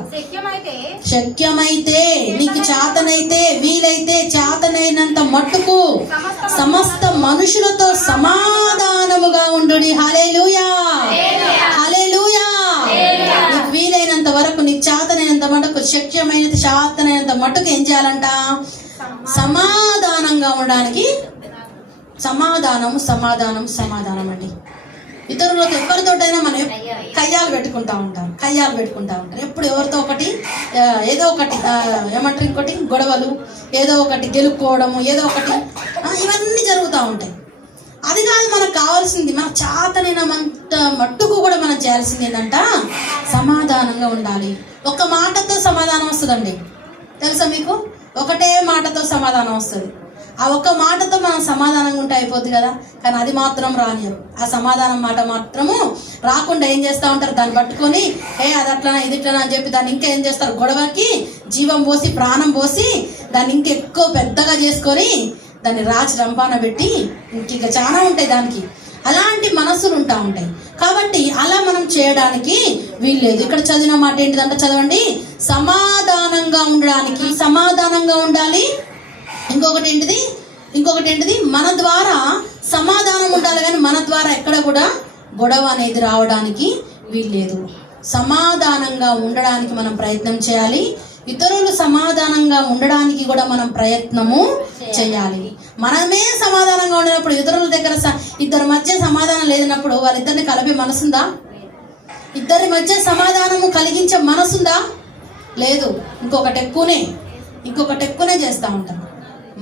శక్యమైతే నీకు చేతనైతే వీలైతే చేతనైనంత మట్టుకు సమస్త మనుషులతో సమాధానముగా ఉండు. హల్లెలూయా, హల్లెలూయా. నీకు వీలైనంత వరకు, నీకు చేతనైనంత మటుకు, శక్యమైనంత చేతనైనంత మట్టుకు ఏం చేయాలంట? సమాధానంగా ఉండడానికి. సమాధానం అండి. ఇతరులతో ఎవరితోటైనా మనం కయ్యాలు పెట్టుకుంటా ఉంటారు. ఎప్పుడు ఎవరితో ఒకటి ఏదో ఒకటి ఏమంటారు, ఇంకోటి గొడవలు, ఏదో ఒకటి గెలుపుకోవడము, ఏదో ఒకటి ఇవన్నీ జరుగుతూ ఉంటాయి. అది కాదు మనకు కావాల్సింది. మనకు చేతనైన మట్టుకు కూడా మనం చేయాల్సింది ఏంటంట? సమాధానంగా ఉండాలి. ఒక మాటతో సమాధానం వస్తుందండి, తెలుసా మీకు? ఒకటే మాటతో సమాధానం వస్తుంది. ఆ ఒక్క మాటతో మనం సమాధానంగా ఉంటే అయిపోద్ది కదా. కానీ అది మాత్రం రానియరు. ఆ సమాధానం మాట మాత్రము రాకుండా ఏం చేస్తూ ఉంటారు? దాన్ని పట్టుకొని అది అట్లనా ఇది ఇట్లనా అని చెప్పి దాన్ని ఇంకా ఏం చేస్తారు? గొడవకి జీవం పోసి ప్రాణం పోసి దాన్ని ఇంకెక్కువ పెద్దగా చేసుకొని దాన్ని రాచి రంపాన పెట్టి ఇంకా చాలా ఉంటాయి దానికి. అలాంటి మనసులు ఉంటాయి. కాబట్టి అలా మనం చేయడానికి వీల్లేదు. ఇక్కడ చదివిన మాట ఏంటిదంటే, చదవండి, సమాధానంగా ఉండడానికి. సమాధానంగా ఉండాలి. ఇంకొకటి ఏంటిది? మన ద్వారా సమాధానం ఉండాలి, కానీ మన ద్వారా ఎక్కడ కూడా గొడవ అనేది రావడానికి వీల్లేదు. సమాధానంగా ఉండడానికి మనం ప్రయత్నం చేయాలి. ఇతరులు సమాధానంగా ఉండడానికి కూడా మనం ప్రయత్నము చేయాలి. మనమే సమాధానంగా ఉండినప్పుడు ఇతరుల దగ్గర ఇద్దరి మధ్య సమాధానం లేనప్పుడు వాళ్ళిద్దరిని కలిపే మనసుందా? ఇద్దరి మధ్య సమాధానము కలిగించే మనసుందా? లేదు. ఇంకొకటి ఎక్కువనే చేస్తూ ఉంటాం.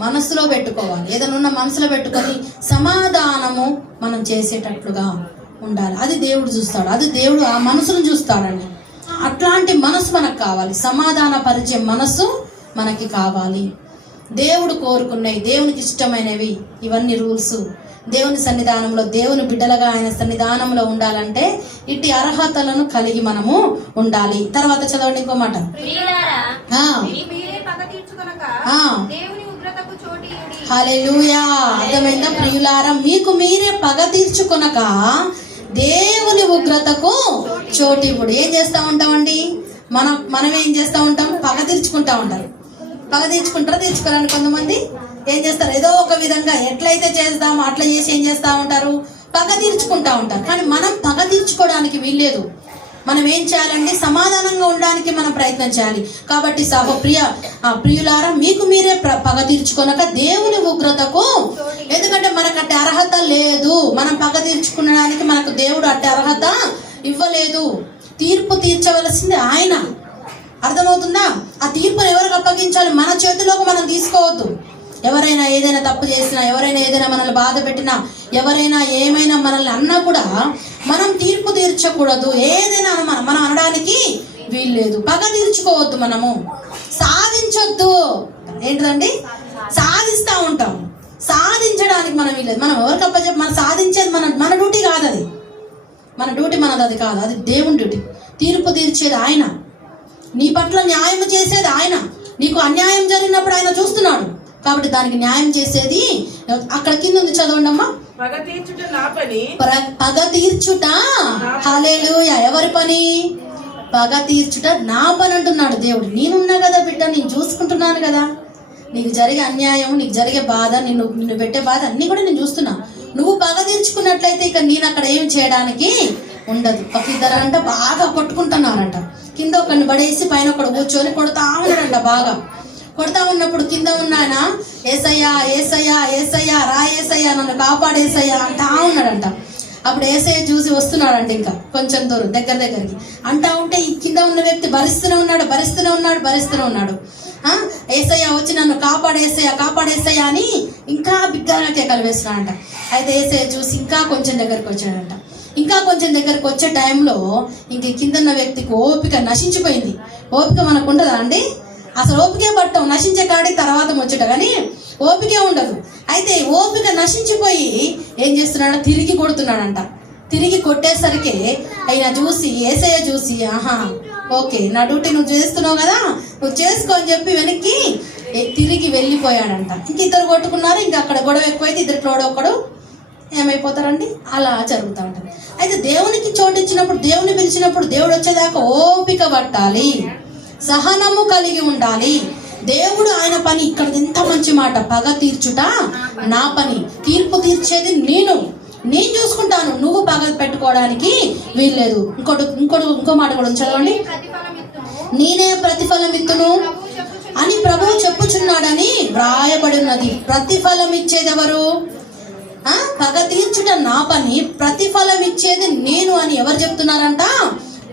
మనసులో పెట్టుకోవాలి. ఏదైనా మనసులో పెట్టుకొని సమాధానము మనం చేసేటట్లుగా ఉండాలి. అది దేవుడు చూస్తాడు. అది దేవుడు ఆ మనసును చూస్తాడండి. అట్లాంటి మనసు మనకు కావాలి. సమాధాన పరిచే మనసు మనకి కావాలి. దేవుడు కోరుకున్నవి, దేవునికి ఇష్టమైనవి, ఇవన్నీ రూల్స్. దేవుని సన్నిధానంలో, దేవుని బిడ్డలుగా ఆయన సన్నిధానంలో ఉండాలంటే ఇట్టి అర్హతలను కలిగి మనము ఉండాలి. తర్వాత చదవండి ఇంకో మాట, హల్లెలూయా. అర్థమైందా ప్రియులారా? మీకు మీరే పగ తీర్చుకొనక దేవుని ఉగ్రతకు చోటివ్వుడు. ఏం చేస్తూ ఉంటామండి? మనం ఏం చేస్తూ ఉంటాం? పగ తీర్చుకుంటా ఉంటారు. పగ తీర్చుకోరని కొంతమంది ఏం చేస్తారు? ఏదో ఒక విధంగా ఎట్లయితే చేస్తామో అట్లా చేసి ఏం చేస్తూ ఉంటారు? పగ తీర్చుకుంటా ఉంటారు. కానీ మనం పగ తీర్చుకోవడానికి వీల్లేదు. మనం ఏం చేయాలండి? సమాధానంగా ఉండడానికి మనం ప్రయత్నం చేయాలి. కాబట్టి ప్రియులారా, మీకు మీరే పగ తీర్చుకొనక దేవుని ఉగ్రతకు. ఎందుకంటే మనకు అట్టి అర్హత లేదు. మనం పగ తీర్చుకునడానికి మనకు దేవుడు అట్టి అర్హత ఇవ్వలేదు. తీర్పు తీర్చవలసింది ఆయన. అర్థమవుతుందా? ఆ తీర్పును ఎవరికి అప్పగించాలి? మన చేతిలోకి మనం తీసుకోవద్దు. ఎవరైనా ఏదైనా తప్పు చేసినా, ఎవరైనా ఏదైనా మనల్ని బాధ పెట్టినా, ఎవరైనా ఏమైనా మనల్ని అన్నా కూడా మనం తీర్పు తీర్చకూడదు. ఏదైనా మనం అనడానికి వీల్లేదు. పగ తీర్చుకోవద్దు. మనము సాధించొద్దు. ఏంటిదండి? సాధిస్తూ ఉంటాం. సాధించడానికి మనం వీల్లేదు. మనం ఎవరికి అప్పచెప్ప, మనం సాధించేది మన డ్యూటీ కాదు. అది మన డ్యూటీ మనది అది కాదు, అది దేవుని డ్యూటీ. తీర్పు తీర్చేది ఆయన, నీ పట్ల న్యాయం చేసేది ఆయన. నీకు అన్యాయం జరిగినప్పుడు ఆయన చూస్తున్నాడు, కాబట్టి దానికి న్యాయం చేసేది అక్కడ కింద ఉంది, చదవండి అమ్మా. పగ తీర్చుట నా పని. పగ తీర్చుట, హల్లెలూయా, ఎవరి పని? పగ తీర్చుట నా పని అంటున్నాడు దేవుడు. నేనున్నా కదా బిడ్డ, నేను చూసుకుంటున్నాను కదా. నీకు జరిగే అన్యాయం, నీకు జరిగే బాధ, నిన్ను పెట్టే బాధ అన్ని కూడా నేను చూస్తున్నా. నువ్వు పగ తీర్చుకున్నట్లయితే ఇక నేను అక్కడ ఏం చేయడానికి ఉండదు. ఒక ఇద్దరంట బాగా కొట్టుకుంటున్నారంట, కింద ఒకరిని పడేసి పైన ఒకడు కూర్చొని కొడతా ఉన్నాడంట. బాగా కొడతా ఉన్నప్పుడు కింద ఉన్నాయన ఏసయ్యా ఏసయ్యా ఏసయ్యా రా ఏసయ్యా నన్ను కాపాడేసయ్యా అంటా ఉన్నాడంట. అప్పుడు ఏసయ్య చూసి వస్తున్నాడంట, ఇంకా కొంచెం దూరం దగ్గరికి అంటా ఉంటే ఈ కింద ఉన్న వ్యక్తి భరిస్తూనే ఉన్నాడు. ఏసయ్య వచ్చి నన్ను కాపాడేసయ్యా అని ఇంకా బిగ్గరగా కేకలు వేస్తున్నాడంట. అయితే ఏసయ్య చూసి ఇంకా కొంచెం దగ్గరికి వచ్చాడంట. ఇంకా కొంచెం దగ్గరకు వచ్చే టైంలో ఇంక కింద ఉన్న వ్యక్తికి ఓపిక నశించిపోయింది. ఓపిక మనకు ఉండదా అండి? అసలు ఓపికే పట్టం, నశించే కాడికి తర్వాత వచ్చేట, కానీ ఓపికే ఉండదు. అయితే ఓపిక నశించిపోయి ఏం చేస్తున్నాడు, తిరిగి కొడుతున్నాడంట. తిరిగి కొట్టేసరికి ఆయన చూసి, ఏసయ్య చూసి, ఆహా ఓకే నా డ్యూటీ నువ్వు చేస్తున్నావు కదా, నువ్వు చేసుకో అని చెప్పి వెనక్కి తిరిగి వెళ్ళిపోయాడంట. ఇంక ఇద్దరు కొట్టుకున్నారు. ఇంకా అక్కడ గొడవ ఎక్కువైతే ఇద్దరు ఒకడు ఏమైపోతారండి, అలా జరుగుతూ ఉంటుంది. అయితే దేవునికి చోటు ఇచ్చినప్పుడు, దేవుని పిలిచినప్పుడు దేవుడు వచ్చేదాకా ఓపిక పట్టాలి, సహనము కలిగి ఉండాలి. దేవుడు ఆయన పని, ఇక్కడ ఎంత మంచి మాట, పగ తీర్చుట నా పని, తీర్పు తీర్చేది నేను చూసుకుంటాను, నువ్వు పగ పెట్టుకోవడానికి వీల్లేదు. ఇంకో మాట కూడా చదవండి. నేనే ప్రతిఫలం ఇత్తును అని ప్రభువు చెప్పుచున్నాడని వ్రాయబడి ఉన్నది. ప్రతిఫలం ఇచ్చేది ఎవరు? పగ తీర్చుట నా పని, ప్రతిఫలం ఇచ్చేది నేను అని ఎవరు చెప్తున్నారంట?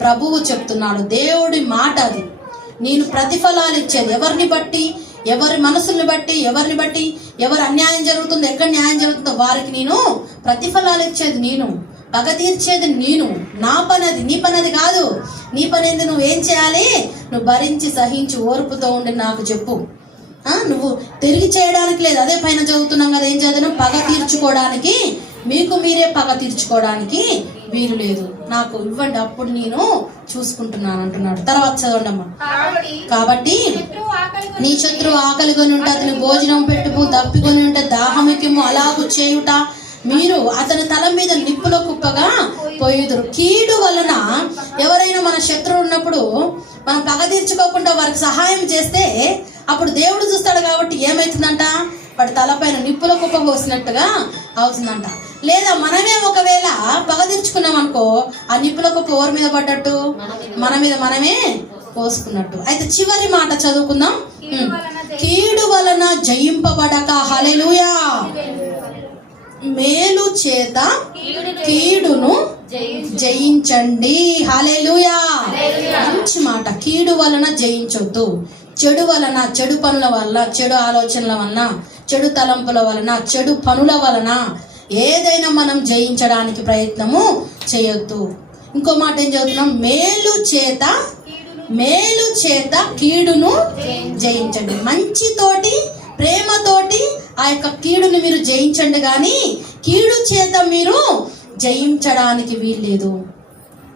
ప్రభువు చెప్తున్నాడు. దేవుడి మాట అది. నేను ప్రతిఫలాలు ఇచ్చేది ఎవరిని బట్టి, ఎవరి మనసుల్ని బట్టి, ఎవరు అన్యాయం జరుగుతుందో, ఎక్కడ న్యాయం జరుగుతుందో వారికి నేను ప్రతిఫలాలు ఇచ్చేది నేను, పగ తీర్చేది నేను. నా పని అది, నీ పని అది కాదు. నీ పని ఏంది? నువ్వేం చేయాలి? నువ్వు భరించి సహించి ఓర్పుతో ఉండి నాకు చెప్పు. నువ్వు తిరిగి చేయడానికి లేదు. అదే పైన చదువుతున్నాం కదా, ఏం చదివినా పగ తీర్చుకోవడానికి, మీకు మీరే పగ తీర్చుకోవడానికి వీలు లేదు, నాకు ఇవ్వండి అప్పుడు నేను చూసుకుంటున్నాను అంటున్నాడు. తర్వాత చదవండి అమ్మా. కాబట్టి నీ శత్రువు ఆకలికొని ఉంటే అతని భోజనం పెట్టుకు, దప్పికొని ఉంటే దాహమికిము అలాగు చేయుట, మీరు అతని తల మీద నిప్పులో కుప్పగా పోయుదురు. కీడు వలన ఎవరైనా మన శత్రువు ఉన్నప్పుడు మనం పగ తీర్చుకోకుండా వారికి సహాయం చేస్తే అప్పుడు దేవుడు చూస్తాడు. కాబట్టి ఏమవుతుందంట, వాడి తలపైన నిప్పుల కుప్ప పోసినట్టుగా అవుతుందంట. లేదా మనమే ఒకవేళ పగ తీర్చుకున్నాం అనుకో, ఆ నిప్పుల కుప్ప ఎవరి మీద పడ్డట్టు? మన మీద మనమే పోసుకున్నట్టు. అయితే చివరి మాట చదువుకుందాం. కీడు వలన జయింపబడక, హల్లెలూయా, మేలు చేత కీడును జయించండి, హల్లెలూయా. మంచి మాట. కీడు వలన జయించొద్దు. చెడు వలన, చెడు పనుల వల్ల, చెడు ఆలోచనల వలన, చెడు తలంపుల వలన, చెడు పనుల వలన ఏదైనా మనం జయించడానికి ప్రయత్నము చేయొద్దు. ఇంకో మాట ఏం చదువుతున్నాం? మేలు చేత కీడును జయించండి. మంచితోటి, ప్రేమతోటి ఆ యొక్క కీడుని మీరు జయించండి, కానీ కీడు చేత మీరు జయించడానికి వీల్లేదు.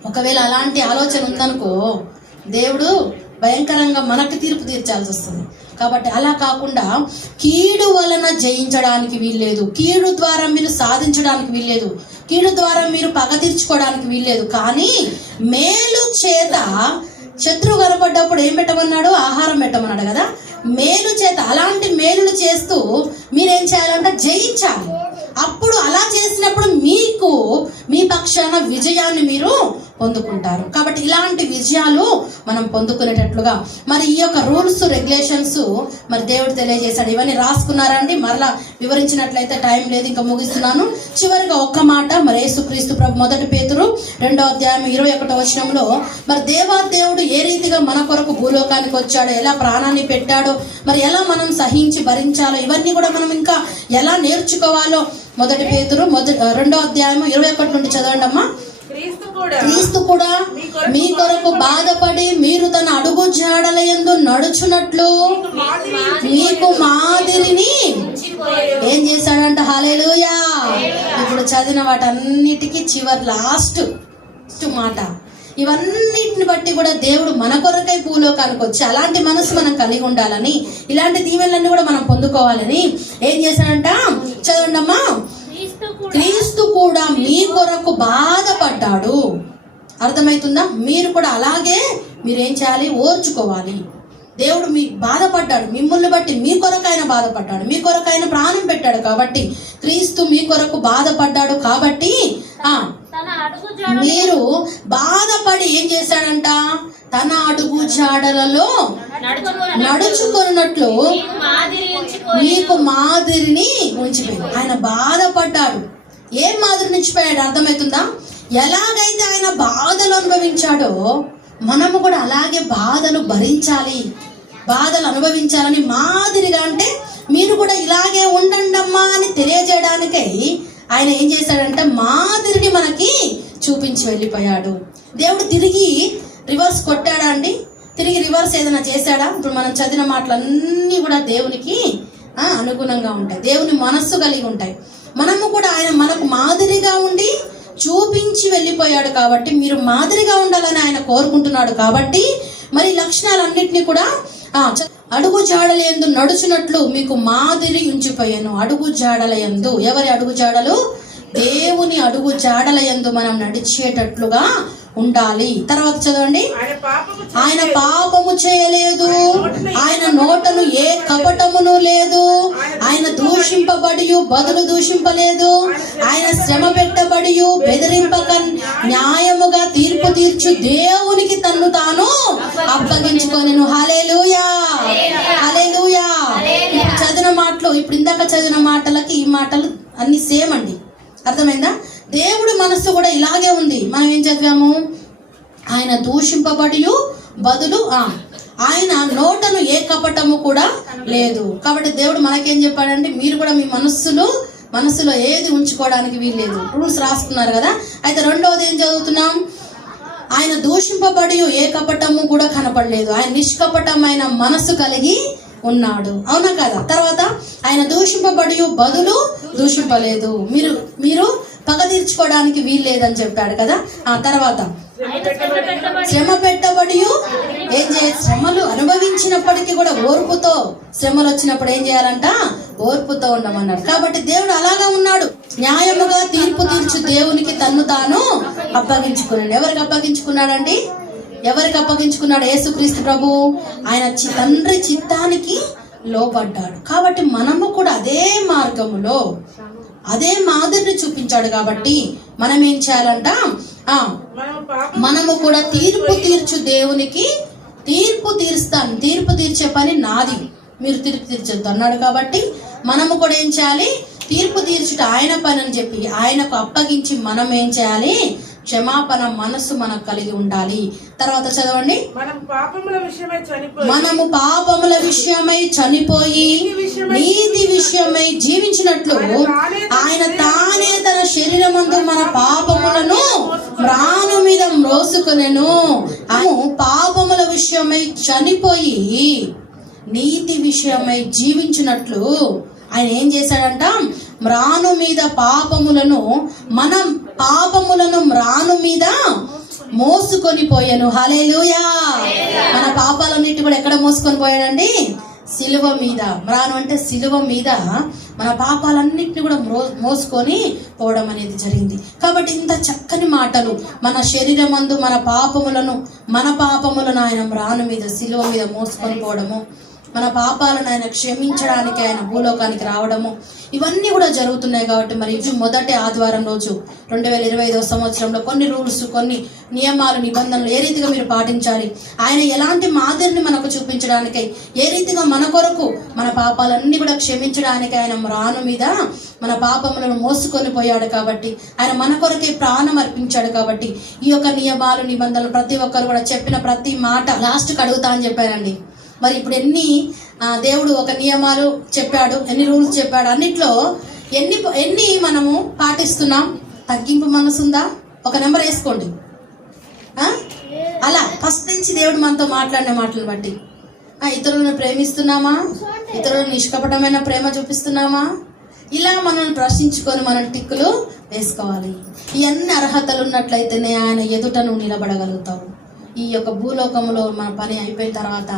ఒకవేళ అలాంటి ఆలోచన ఉందనుకో, దేవుడు భయంకరంగా మనకు తీర్పు తీర్చాల్సి వస్తుంది. కాబట్టి అలా కాకుండా కీడు వలన జయించడానికి వీల్లేదు, కీడు ద్వారా మీరు సాధించడానికి వీల్లేదు, కీడు ద్వారా మీరు పగ తీర్చుకోవడానికి వీల్లేదు. కానీ మేలు చేత, శత్రువు కనపడ్డప్పుడు ఏం పెట్టమన్నాడు? ఆహారం పెట్టమన్నాడు కదా. మేలు చేత, అలాంటి మేలులు చేస్తూ మీరేం చేయాలంటే జయించాలి. అప్పుడు అలా చేసినప్పుడు మీకు మీ పక్షాన విజయాన్ని మీరు పొందుకుంటారు. కాబట్టి ఇలాంటి విజయాలు మనం పొందుకునేటట్లుగా మరి ఈ యొక్క రూల్స్, రెగ్యులేషన్స్ మరి దేవుడు తెలియజేశాడు. ఇవన్నీ రాసుకున్నారండి? మరలా వివరించినట్లయితే టైం లేదు, ఇంకా ముగిస్తున్నాను. చివరిగా ఒక్క మాట, మరి యేసుక్రీస్తు ప్రభు 1 పేతురు 2వ అధ్యాయం 21వ వచనంలో మరి దేవుడు ఏ రీతిగా మన కొరకు భూలోకానికి వచ్చాడో, ఎలా ప్రాణాన్ని పెట్టాడో, మరి ఎలా మనం సహించి భరించాలో, ఇవన్నీ కూడా మనం ఇంకా ఎలా నేర్చుకోవాలో 1 పేతురు 2వ అధ్యాయం 21 నుండి చదవండి అమ్మా. క్రీస్తు కూడా మీ కొరకు బాధపడి మీరు తన అడుగు జాడల యందు నడుచున్నట్లు మీకు మాదిరిని ఏం చేశాడంట? హల్లెలూయా. ఇప్పుడు చదివిన వాటన్నిటికీ చివరి లాస్ట్ మాట. ఇవన్నిటిని బట్టి కూడా దేవుడు మన కొరకై భూలోకానికి వచ్చి అలాంటి మనసు మనం కలిగి ఉండాలని, ఇలాంటి దీవెనలన్నీ కూడా మనం పొందుకోవాలని ఏం చేశాడంట? చదవండి అమ్మా. క్రీస్తు కూడా మీ కొరకు బాధపడ్డాడు. అర్థమవుతుందా? మీరు కూడా అలాగే మీరేం చేయాలి? ఓర్చుకోవాలి. దేవుడు మీ బాధపడ్డాడు, మిమ్మల్ని బట్టి మీ కొరకు ఆయన బాధపడ్డాడు, మీ కొరకు ఆయన ప్రాణం పెట్టాడు. కాబట్టి క్రీస్తు మీ కొరకు బాధపడ్డాడు కాబట్టి మీరు బాధపడి ఏం చేశాడంట? తన అడుగు జాడలలో నడుచుకున్నట్లు మీకు మాదిరిని ఉంచిపోయాడు. ఆయన బాధపడ్డాడు. ఏం మాదిరిని ఉంచిపోయాడు? అర్థమవుతుందా? ఎలాగైతే ఆయన బాధలు అనుభవించాడో మనము కూడా అలాగే బాధలు భరించాలి, బాధలు అనుభవించాలని మాదిరిగా, అంటే మీరు కూడా ఇలాగే ఉండండి అమ్మా అని తెలియజేయడానికై ఆయన ఏం చేశాడంటే మాదిరిని మనకి చూపించి వెళ్ళిపోయాడు. దేవుడు తిరిగి రివర్స్ కొట్టాడా అండి? తిరిగి రివర్స్ ఏదైనా చేశాడా? ఇప్పుడు మనం చదివిన మాటలన్నీ కూడా దేవునికి అనుగుణంగా ఉంటాయి, దేవుని మనస్సు కలిగి ఉంటాయి. మనము కూడా ఆయన మనకు మాదిరిగా ఉండి చూపించి వెళ్ళిపోయాడు కాబట్టి మీరు మాదిరిగా ఉండాలని ఆయన కోరుకుంటున్నాడు. కాబట్టి మరి లక్షణాలన్నింటినీ కూడా అడుగు జాడలయందు నడుచున్నట్లు మీకు మాదిరి ఉంచిపోయాను. అడుగు జాడలయందు, ఎవరి అడుగు జాడలు? దేవుని అడుగు జాడలయందు మనం నడిచేటట్లుగా ఉండాలి. తర్వాత చదవండి. ఆయన పాపము చేయలేదు, ఆయన నోటను ఏ కపటమును లేదు, ఆయన దూషింపబడి బదులు దూషింపలేదు, ఆయన శ్రమ పెట్టబడి బెదిరింపక న్యాయముగా తీర్పు తీర్చు దేవునికి తన్ను తాను అప్పగించుకొనెను. హల్లెలూయా, హల్లెలూయా. ఇప్పుడు చదివిన మాటలు, ఇప్పుడు ఇందాక చదివిన మాటలకి ఈ మాటలు అన్ని సేమ్ అండి. అర్థమైందా? దేవుడి మనస్సు కూడా ఇలాగే ఉంది. మనం ఏం చదివాము? ఆయన దూషింపబడి బదులు ఆయన నోటను ఏ కపటము కూడా లేదు. కాబట్టి దేవుడు మనకేం చెప్పాడంటే మీరు కూడా మీ మనస్సులో ఏది ఉంచుకోవడానికి వీల్లేదు. రూల్స్ రాసుకున్నారు కదా. అయితే రెండవది ఏం చదువుతున్నాం? ఆయన దూషింపబడి ఏ కపటము కూడా కనపడలేదు, ఆయన నిష్కపటమైన మనస్సు కలిగి ఉన్నాడు. అవునా కదా? తర్వాత ఆయన దూషింపబడి బదులు దూషింపలేదు, మీరు పగ తీర్చుకోవడానికి వీల్లేదని చెప్పాడు కదా. ఆ తర్వాత శ్రమ పెట్టబడి ఏం చేయాలి? శ్రమలు అనుభవించినప్పటికీ కూడా ఓర్పుతో, శ్రమలు వచ్చినప్పుడు ఏం చేయాలంట? ఓర్పుతో ఉండమన్నాడు. కాబట్టి దేవుడు అలాగా ఉన్నాడు. న్యాయముగా తీర్పు తీర్చు దేవునికి తన్ను తాను అప్పగించుకున్నాడు. ఎవరికి అప్పగించుకున్నాడండి? ఎవరికి అప్పగించుకున్నాడు? యేసుక్రీస్తు ప్రభు. ఆయన తండ్రి చిత్తానికి లోబడ్డాడు. కాబట్టి మనము కూడా అదే మార్గములో అదే మాదిరిని చూపించాడు. కాబట్టి మనం ఏం చేయాలంట? మనము కూడా తీర్పు తీర్చు దేవునికి తీర్పు తీరుస్తాను, తీర్పు తీర్చే పని నాది, మీరు తీర్పు తీర్చొద్దు అన్నాడు. కాబట్టి మనము కూడా ఏం చేయాలి? తీర్పు తీర్చుట ఆయన పని అని చెప్పి ఆయనకు అప్పగించి మనం ఏం చేయాలి? క్షమాపణ మనస్సు మనకు కలిగి ఉండాలి. తర్వాత చదవండి. మనము పాపముల విషయమై చనిపోయి నీతి విషయమై జీవించినట్లు ఆయన తానే తన శరీరమందు మన పాపములను మ్రాను మీద మ్రోసుకొనెను. పాపముల విషయమై చనిపోయి నీతి విషయమై జీవించినట్లు ఆయన ఏం చేశాడంట? మ్రాను మీద పాపములను, మనం పాపములను మ్రాను మీద మోసుకొని పోయాను. హల్లెలూయా. మన పాపాలన్నిటి కూడా ఎక్కడ మోసుకొని పోయాడండి? సిలువ మీద. మ్రాను అంటే సిలువ మీద మన పాపాలన్నిటిని కూడా మోసుకొని పోవడం అనేది జరిగింది. కాబట్టి ఇంత చక్కని మాటలు, మన శరీరమందు మన పాపములను ఆయన మ్రాను మీద సిలువ మీద మోసుకొని పోవడము, మన పాపాలను ఆయన క్షమించడానికి ఆయన భూలోకానికి రావడము, ఇవన్నీ కూడా జరుగుతున్నాయి. కాబట్టి మరి ఇది మొదటి ఆదివారం రోజు 2025వ సంవత్సరంలో కొన్ని రూల్స్, కొన్ని నియమాలు, నిబంధనలు ఏ రీతిగా మీరు పాటించాలి, ఆయన ఎలాంటి మాదిరిని మనకు చూపించడానికై, ఏ రీతిగా మన కొరకు మన పాపాలన్నీ కూడా క్షమించడానికి ఆయన రాను మీద మన పాపములను మోసుకొని పోయాడు. కాబట్టి ఆయన మన కొరకే ప్రాణం అర్పించాడు. కాబట్టి ఈ యొక్క నియమాలు, నిబంధనలు ప్రతి ఒక్కరు కూడా చెప్పిన ప్రతి మాట లాస్ట్కి అడుగుతా అని చెప్పారండి. మరి ఇప్పుడు దేవుడు ఒక నియమాలు చెప్పాడు, ఎన్ని రూల్స్ చెప్పాడు, అన్నిట్లో ఎన్ని మనము పాటిస్తున్నాం? తగ్గింపు మనసుందా? ఒక నెంబర్ వేసుకోండి. అలా ఫస్ట్ నుంచి దేవుడు మనతో మాట్లాడిన మాటలను బట్టి ఇతరులను ప్రేమిస్తున్నామా? ఇతరులను నిష్కపటమైన ప్రేమ చూపిస్తున్నామా? ఇలా మనం ప్రశ్నించుకొని మనం టిక్కులు వేసుకోవాలి. ఇవన్నీ అర్హతలు ఉన్నట్లయితేనే ఆయన ఎదుట నువ్వు నిలబడగలుగుతావు. ఈ యొక్క భూలోకంలో మన పని అయిపోయిన తర్వాత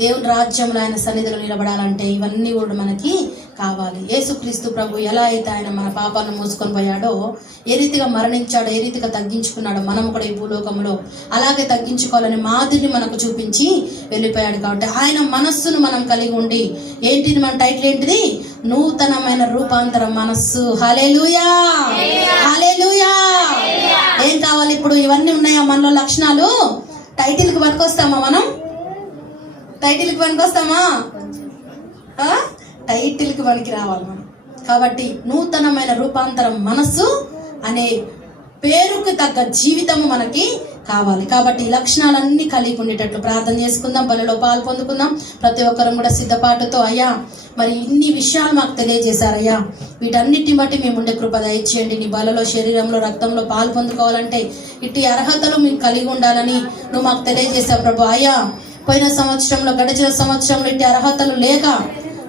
దేవుని రాజ్యంలో ఆయన సన్నిధిలో నిలబడాలంటే ఇవన్నీ కూడా మనకి కావాలి. యేసుక్రీస్తు ప్రభు ఎలా అయితే ఆయన మన పాపాలను మోసుకొని పోయాడో, ఏ రీతిగా మరణించాడో, ఏ రీతిగా తగ్గించుకున్నాడో, మనం కూడా ఈ భూలోకంలో అలాగే తగ్గించుకోవాలని మాదిరిని మనకు చూపించి వెళ్ళిపోయాడు. కాబట్టి ఆయన మనస్సును మనం కలిగి ఉండి, ఏంటిది మన టైటిల్ ఏంటిది? నూతనమైన రూపాంతర మనస్సు. హల్లెలూయా, హల్లెలూయా. ఏం కావాలి ఇప్పుడు? ఇవన్నీ ఉన్నాయా మనలో లక్షణాలు? టైటిల్కి పనికొస్తామా మనం? టైటిల్కి పనికొస్తామా? టైటిల్కి పనికి రావాలి మనం. కాబట్టి నూతనమైన రూపాంతరం మనస్సు అనే పేరుకు తగ్గ జీవితము మనకి కావాలి. కాబట్టి ఈ లక్షణాలన్నీ కలిగి ఉండేటట్లు ప్రార్థన చేసుకుందాం, బలిలో పాలు పొందుకుందాం. ప్రతి ఒక్కరం కూడా సిద్ధపాటుతో, అయ్యా మరి ఇన్ని విషయాలు మాకు తెలియజేశారయ్యా, వీటన్నిటిని బట్టి మేము ఉండే కృప దయచేయండి. నీ బలలో, శరీరంలో, రక్తంలో పాలు పొందుకోవాలంటే ఇట్టి అర్హతలు మేము కలిగి ఉండాలని నువ్వు మాకు తెలియజేశావు ప్రభు. అయ్యా పోయిన సంవత్సరంలో, గడిచిన సంవత్సరంలో ఇట్టి అర్హతలు లేక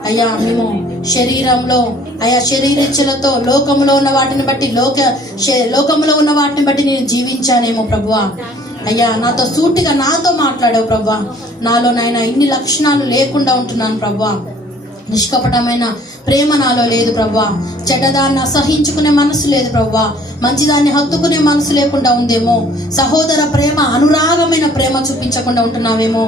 అయ్యా మేము శరీరంలో, అయ్యా శరీరేచ్ఛలతో లోకంలో ఉన్న వాటిని బట్టి లోకంలో ఉన్న వాటిని బట్టి నేను జీవించానేమో ప్రభువా. అయ్యా నాతో సూటిగా నాతో మాట్లాడావు ప్రభువా. నాలో నాయన ఇన్ని లక్షణాలు లేకుండా ఉంటున్నాను ప్రభువా. నిష్కపటమైన ప్రేమ నాలో లేదు ప్రభువా. చెడ్డదాన్ని అసహించుకునే మనసు లేదు ప్రభువా. మంచిదాన్ని హత్తుకునే మనసు లేకుండా ఉందేమో. సహోదర ప్రేమ, అనురాగమైన ప్రేమ చూపించకుండా ఉంటున్నావేమో.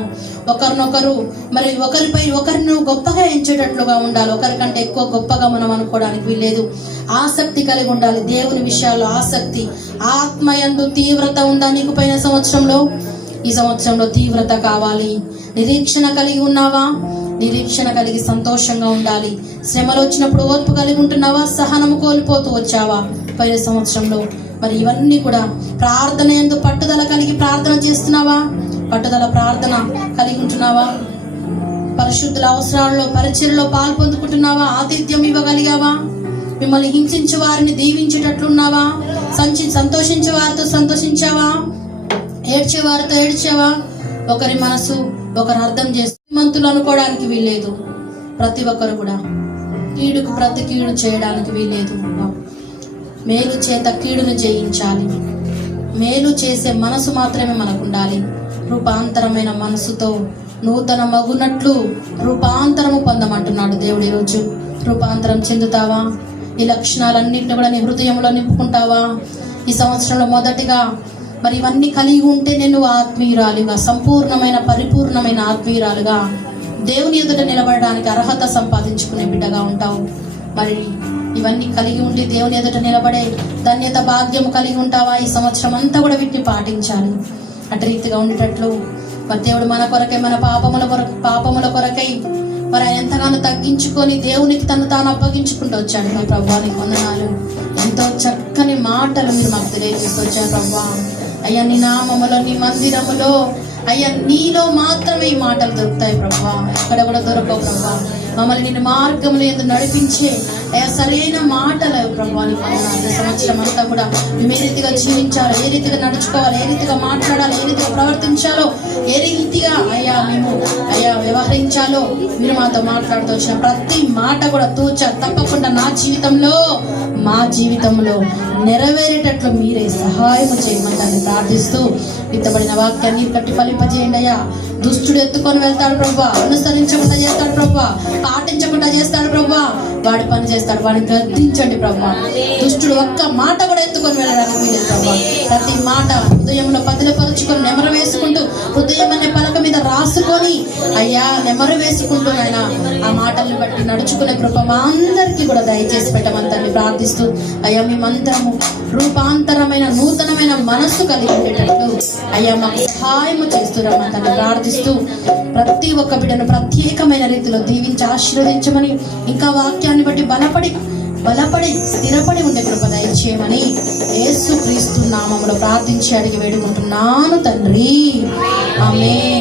ఒకరినొకరు మరి ఒకరిపై ఒకరిని గొప్పగా ఎంచేటట్లుగా ఉండాలి. ఒకరికంటే ఎక్కువ గొప్పగా మనం అనుకోవడానికి వీల్లేదు. ఆసక్తి కలిగి ఉండాలి దేవుని విషయాల్లో. ఆసక్తి, ఆత్మయందు తీవ్రత ఉందా నీకు? పోయిన సంవత్సరంలో, ఈ సంవత్సరంలో తీవ్రత కావాలి. నిరీక్షణ కలిగి ఉన్నావా? నిరీక్షణ కలిగి సంతోషంగా ఉండాలి. శ్రమలు వచ్చినప్పుడు ఓర్పు కలిగి ఉంటున్నావా? సహనము కోల్పోతూ వచ్చావా పోయిన సంవత్సరంలో? మరి ఇవన్నీ కూడా ప్రార్థన యందు పట్టుదల కలిగి ప్రార్థన చేస్తున్నావా? పట్టుదల ప్రార్థన కలిగి ఉంటున్నావా? పరిశుద్ధుల అవసరాల్లో, పరిచర్యలో పాలు పొందుకుంటున్నావా? ఆతిథ్యం ఇవ్వగలిగావా? మిమ్మల్ని హింసించే వారిని దీవించేటట్లున్నావా? సంతోషించే వారితో సంతోషించావా? ఏడ్చే వారితో ఏడ్చావా? ఒకరి మనసు ఒకరు అర్థం చేస్తే మంతులు అనుకోవడానికి వీల్లేదు. ప్రతి ఒక్కరు కూడా కీడుకు ప్రతి కీడు చేయడానికి వీల్లేదు. మేలు చేత కీడును జయించాలి. మేలు చేసే మనసు మాత్రమే మనకు ఉండాలి. రూపాంతరమైన మనసుతో నూతన మగునట్లు రూపాంతరము పొందమంటున్నాడు దేవుడు. ఈరోజు రూపాంతరం చెందుతావా? ఈ లక్షణాలన్నింటినీ కూడా నీ హృదయంలో నింపుకుంటావా? ఈ సంవత్సరంలో మొదటిగా మరి ఇవన్నీ కలిగి ఉంటే నేను ఆత్మీయురాలుగా, సంపూర్ణమైన పరిపూర్ణమైన ఆత్మీయురాలుగా దేవుని ఎదుట నిలబడడానికి అర్హత సంపాదించుకునే బిడ్డగా ఉంటావు. మరి ఇవన్నీ కలిగి ఉండి దేవుని ఎదుట నిలబడే ధన్యత, భాగ్యం కలిగి ఉంటావా? ఈ సంవత్సరం అంతా కూడా వీటిని పాటించాలి. అటు రీతిగా ఉండేటట్లు మరి దేవుడు మన కొరకై, మన పాపముల కొరకై మరి ఆయన ఎంతగానో తగ్గించుకొని దేవునికి తను తాను అప్పగించుకుంటూ వచ్చాడు. మా ప్రభువానికి వందనాలు. ఎంతో చక్కని మాటలు మీరు మాకు తెలియజేస్తూ వచ్చారు ప్రభువా. అయ్యా నీ నామములో, నీ మందిరములో, అయ్యా నీలో మాత్రమే ఈ మాటలు దొరుకుతాయి ప్రభువా. ఎక్కడ కూడా దొరకవు ప్రభువా. మమ్మల్ని నిన్ను మార్గంలో ఎందుకు నడిపించే అయ్యా సరైన మాటలు ప్రభువానికి వందనాలు. సంవత్సరం అంతా కూడా మేము ఏ రీతిగా జీవించాలో, ఏ రీతిగా నడుచుకోవాలి, ఏ రీతిగా మాట్లాడాలి, ఏ రీతిగా ప్రవర్తించాలో, ఏ రీతిగా అయ్యా మేము అయ్యా వ్యవహరించాలో మీరు మాతో మాట్లాడుతూ వచ్చిన ప్రతి మాట కూడా తప్పకుండా నా జీవితంలో, మా జీవితంలో నెరవేరేటట్లు మీరే సహాయం చేయమంటారని ప్రార్థిస్తూ విత్తబడిన వాక్యాన్ని కట్టి ఫలింపజేయండి అయ్యా. దుష్టుడు ఎత్తుకొని వెళ్తాడు ప్రభా, అనుసరించకుండా చేస్తాడు ప్రభా, పాటించకుండా చేస్తాడు ప్రభా, వాడి పని చేస్తాడు, వాడిని గద్దించండి ప్రభా. దుష్టుడు ఒక్క మాట కూడా ఎత్తుకొని వెళ్ళడానికి వీలేదు ప్రభా. ప్రతి మాట హృదయంలో పదిలపరుచుకొని నెమరు వేసుకుంటూ, హృదయం అనే పలక మీద రాసుకొని అయ్యా నెమరు వేసుకుంటూ ఆయన ఆ మాటల్ని బట్టి నడుచుకునే కృప మా అందరికీ కూడా దయచేసి పెట్టమంతని ప్రార్థిస్తూ అయ్యా మేమందరము రూపాంతరమైన నూతనమైన మనస్సు కలిగి ఉండేటట్టు అయ్యా మాకు సహాయము చేస్తున్నామంతని ప్రార్థిస్తూ ప్రతి ఒక్క బిడ్డను ప్రత్యేకమైన రీతిలో దీవించి ఆశీర్వదించమని, ఇంకా వాక్యాన్ని బట్టి బలపడి స్థిరపడి ఉండే కృప దయచేయమని యేసుక్రీస్తు నామములో ప్రార్థించి అడిగి వేడుకుంటున్నాను తండ్రి. ఆమేన్.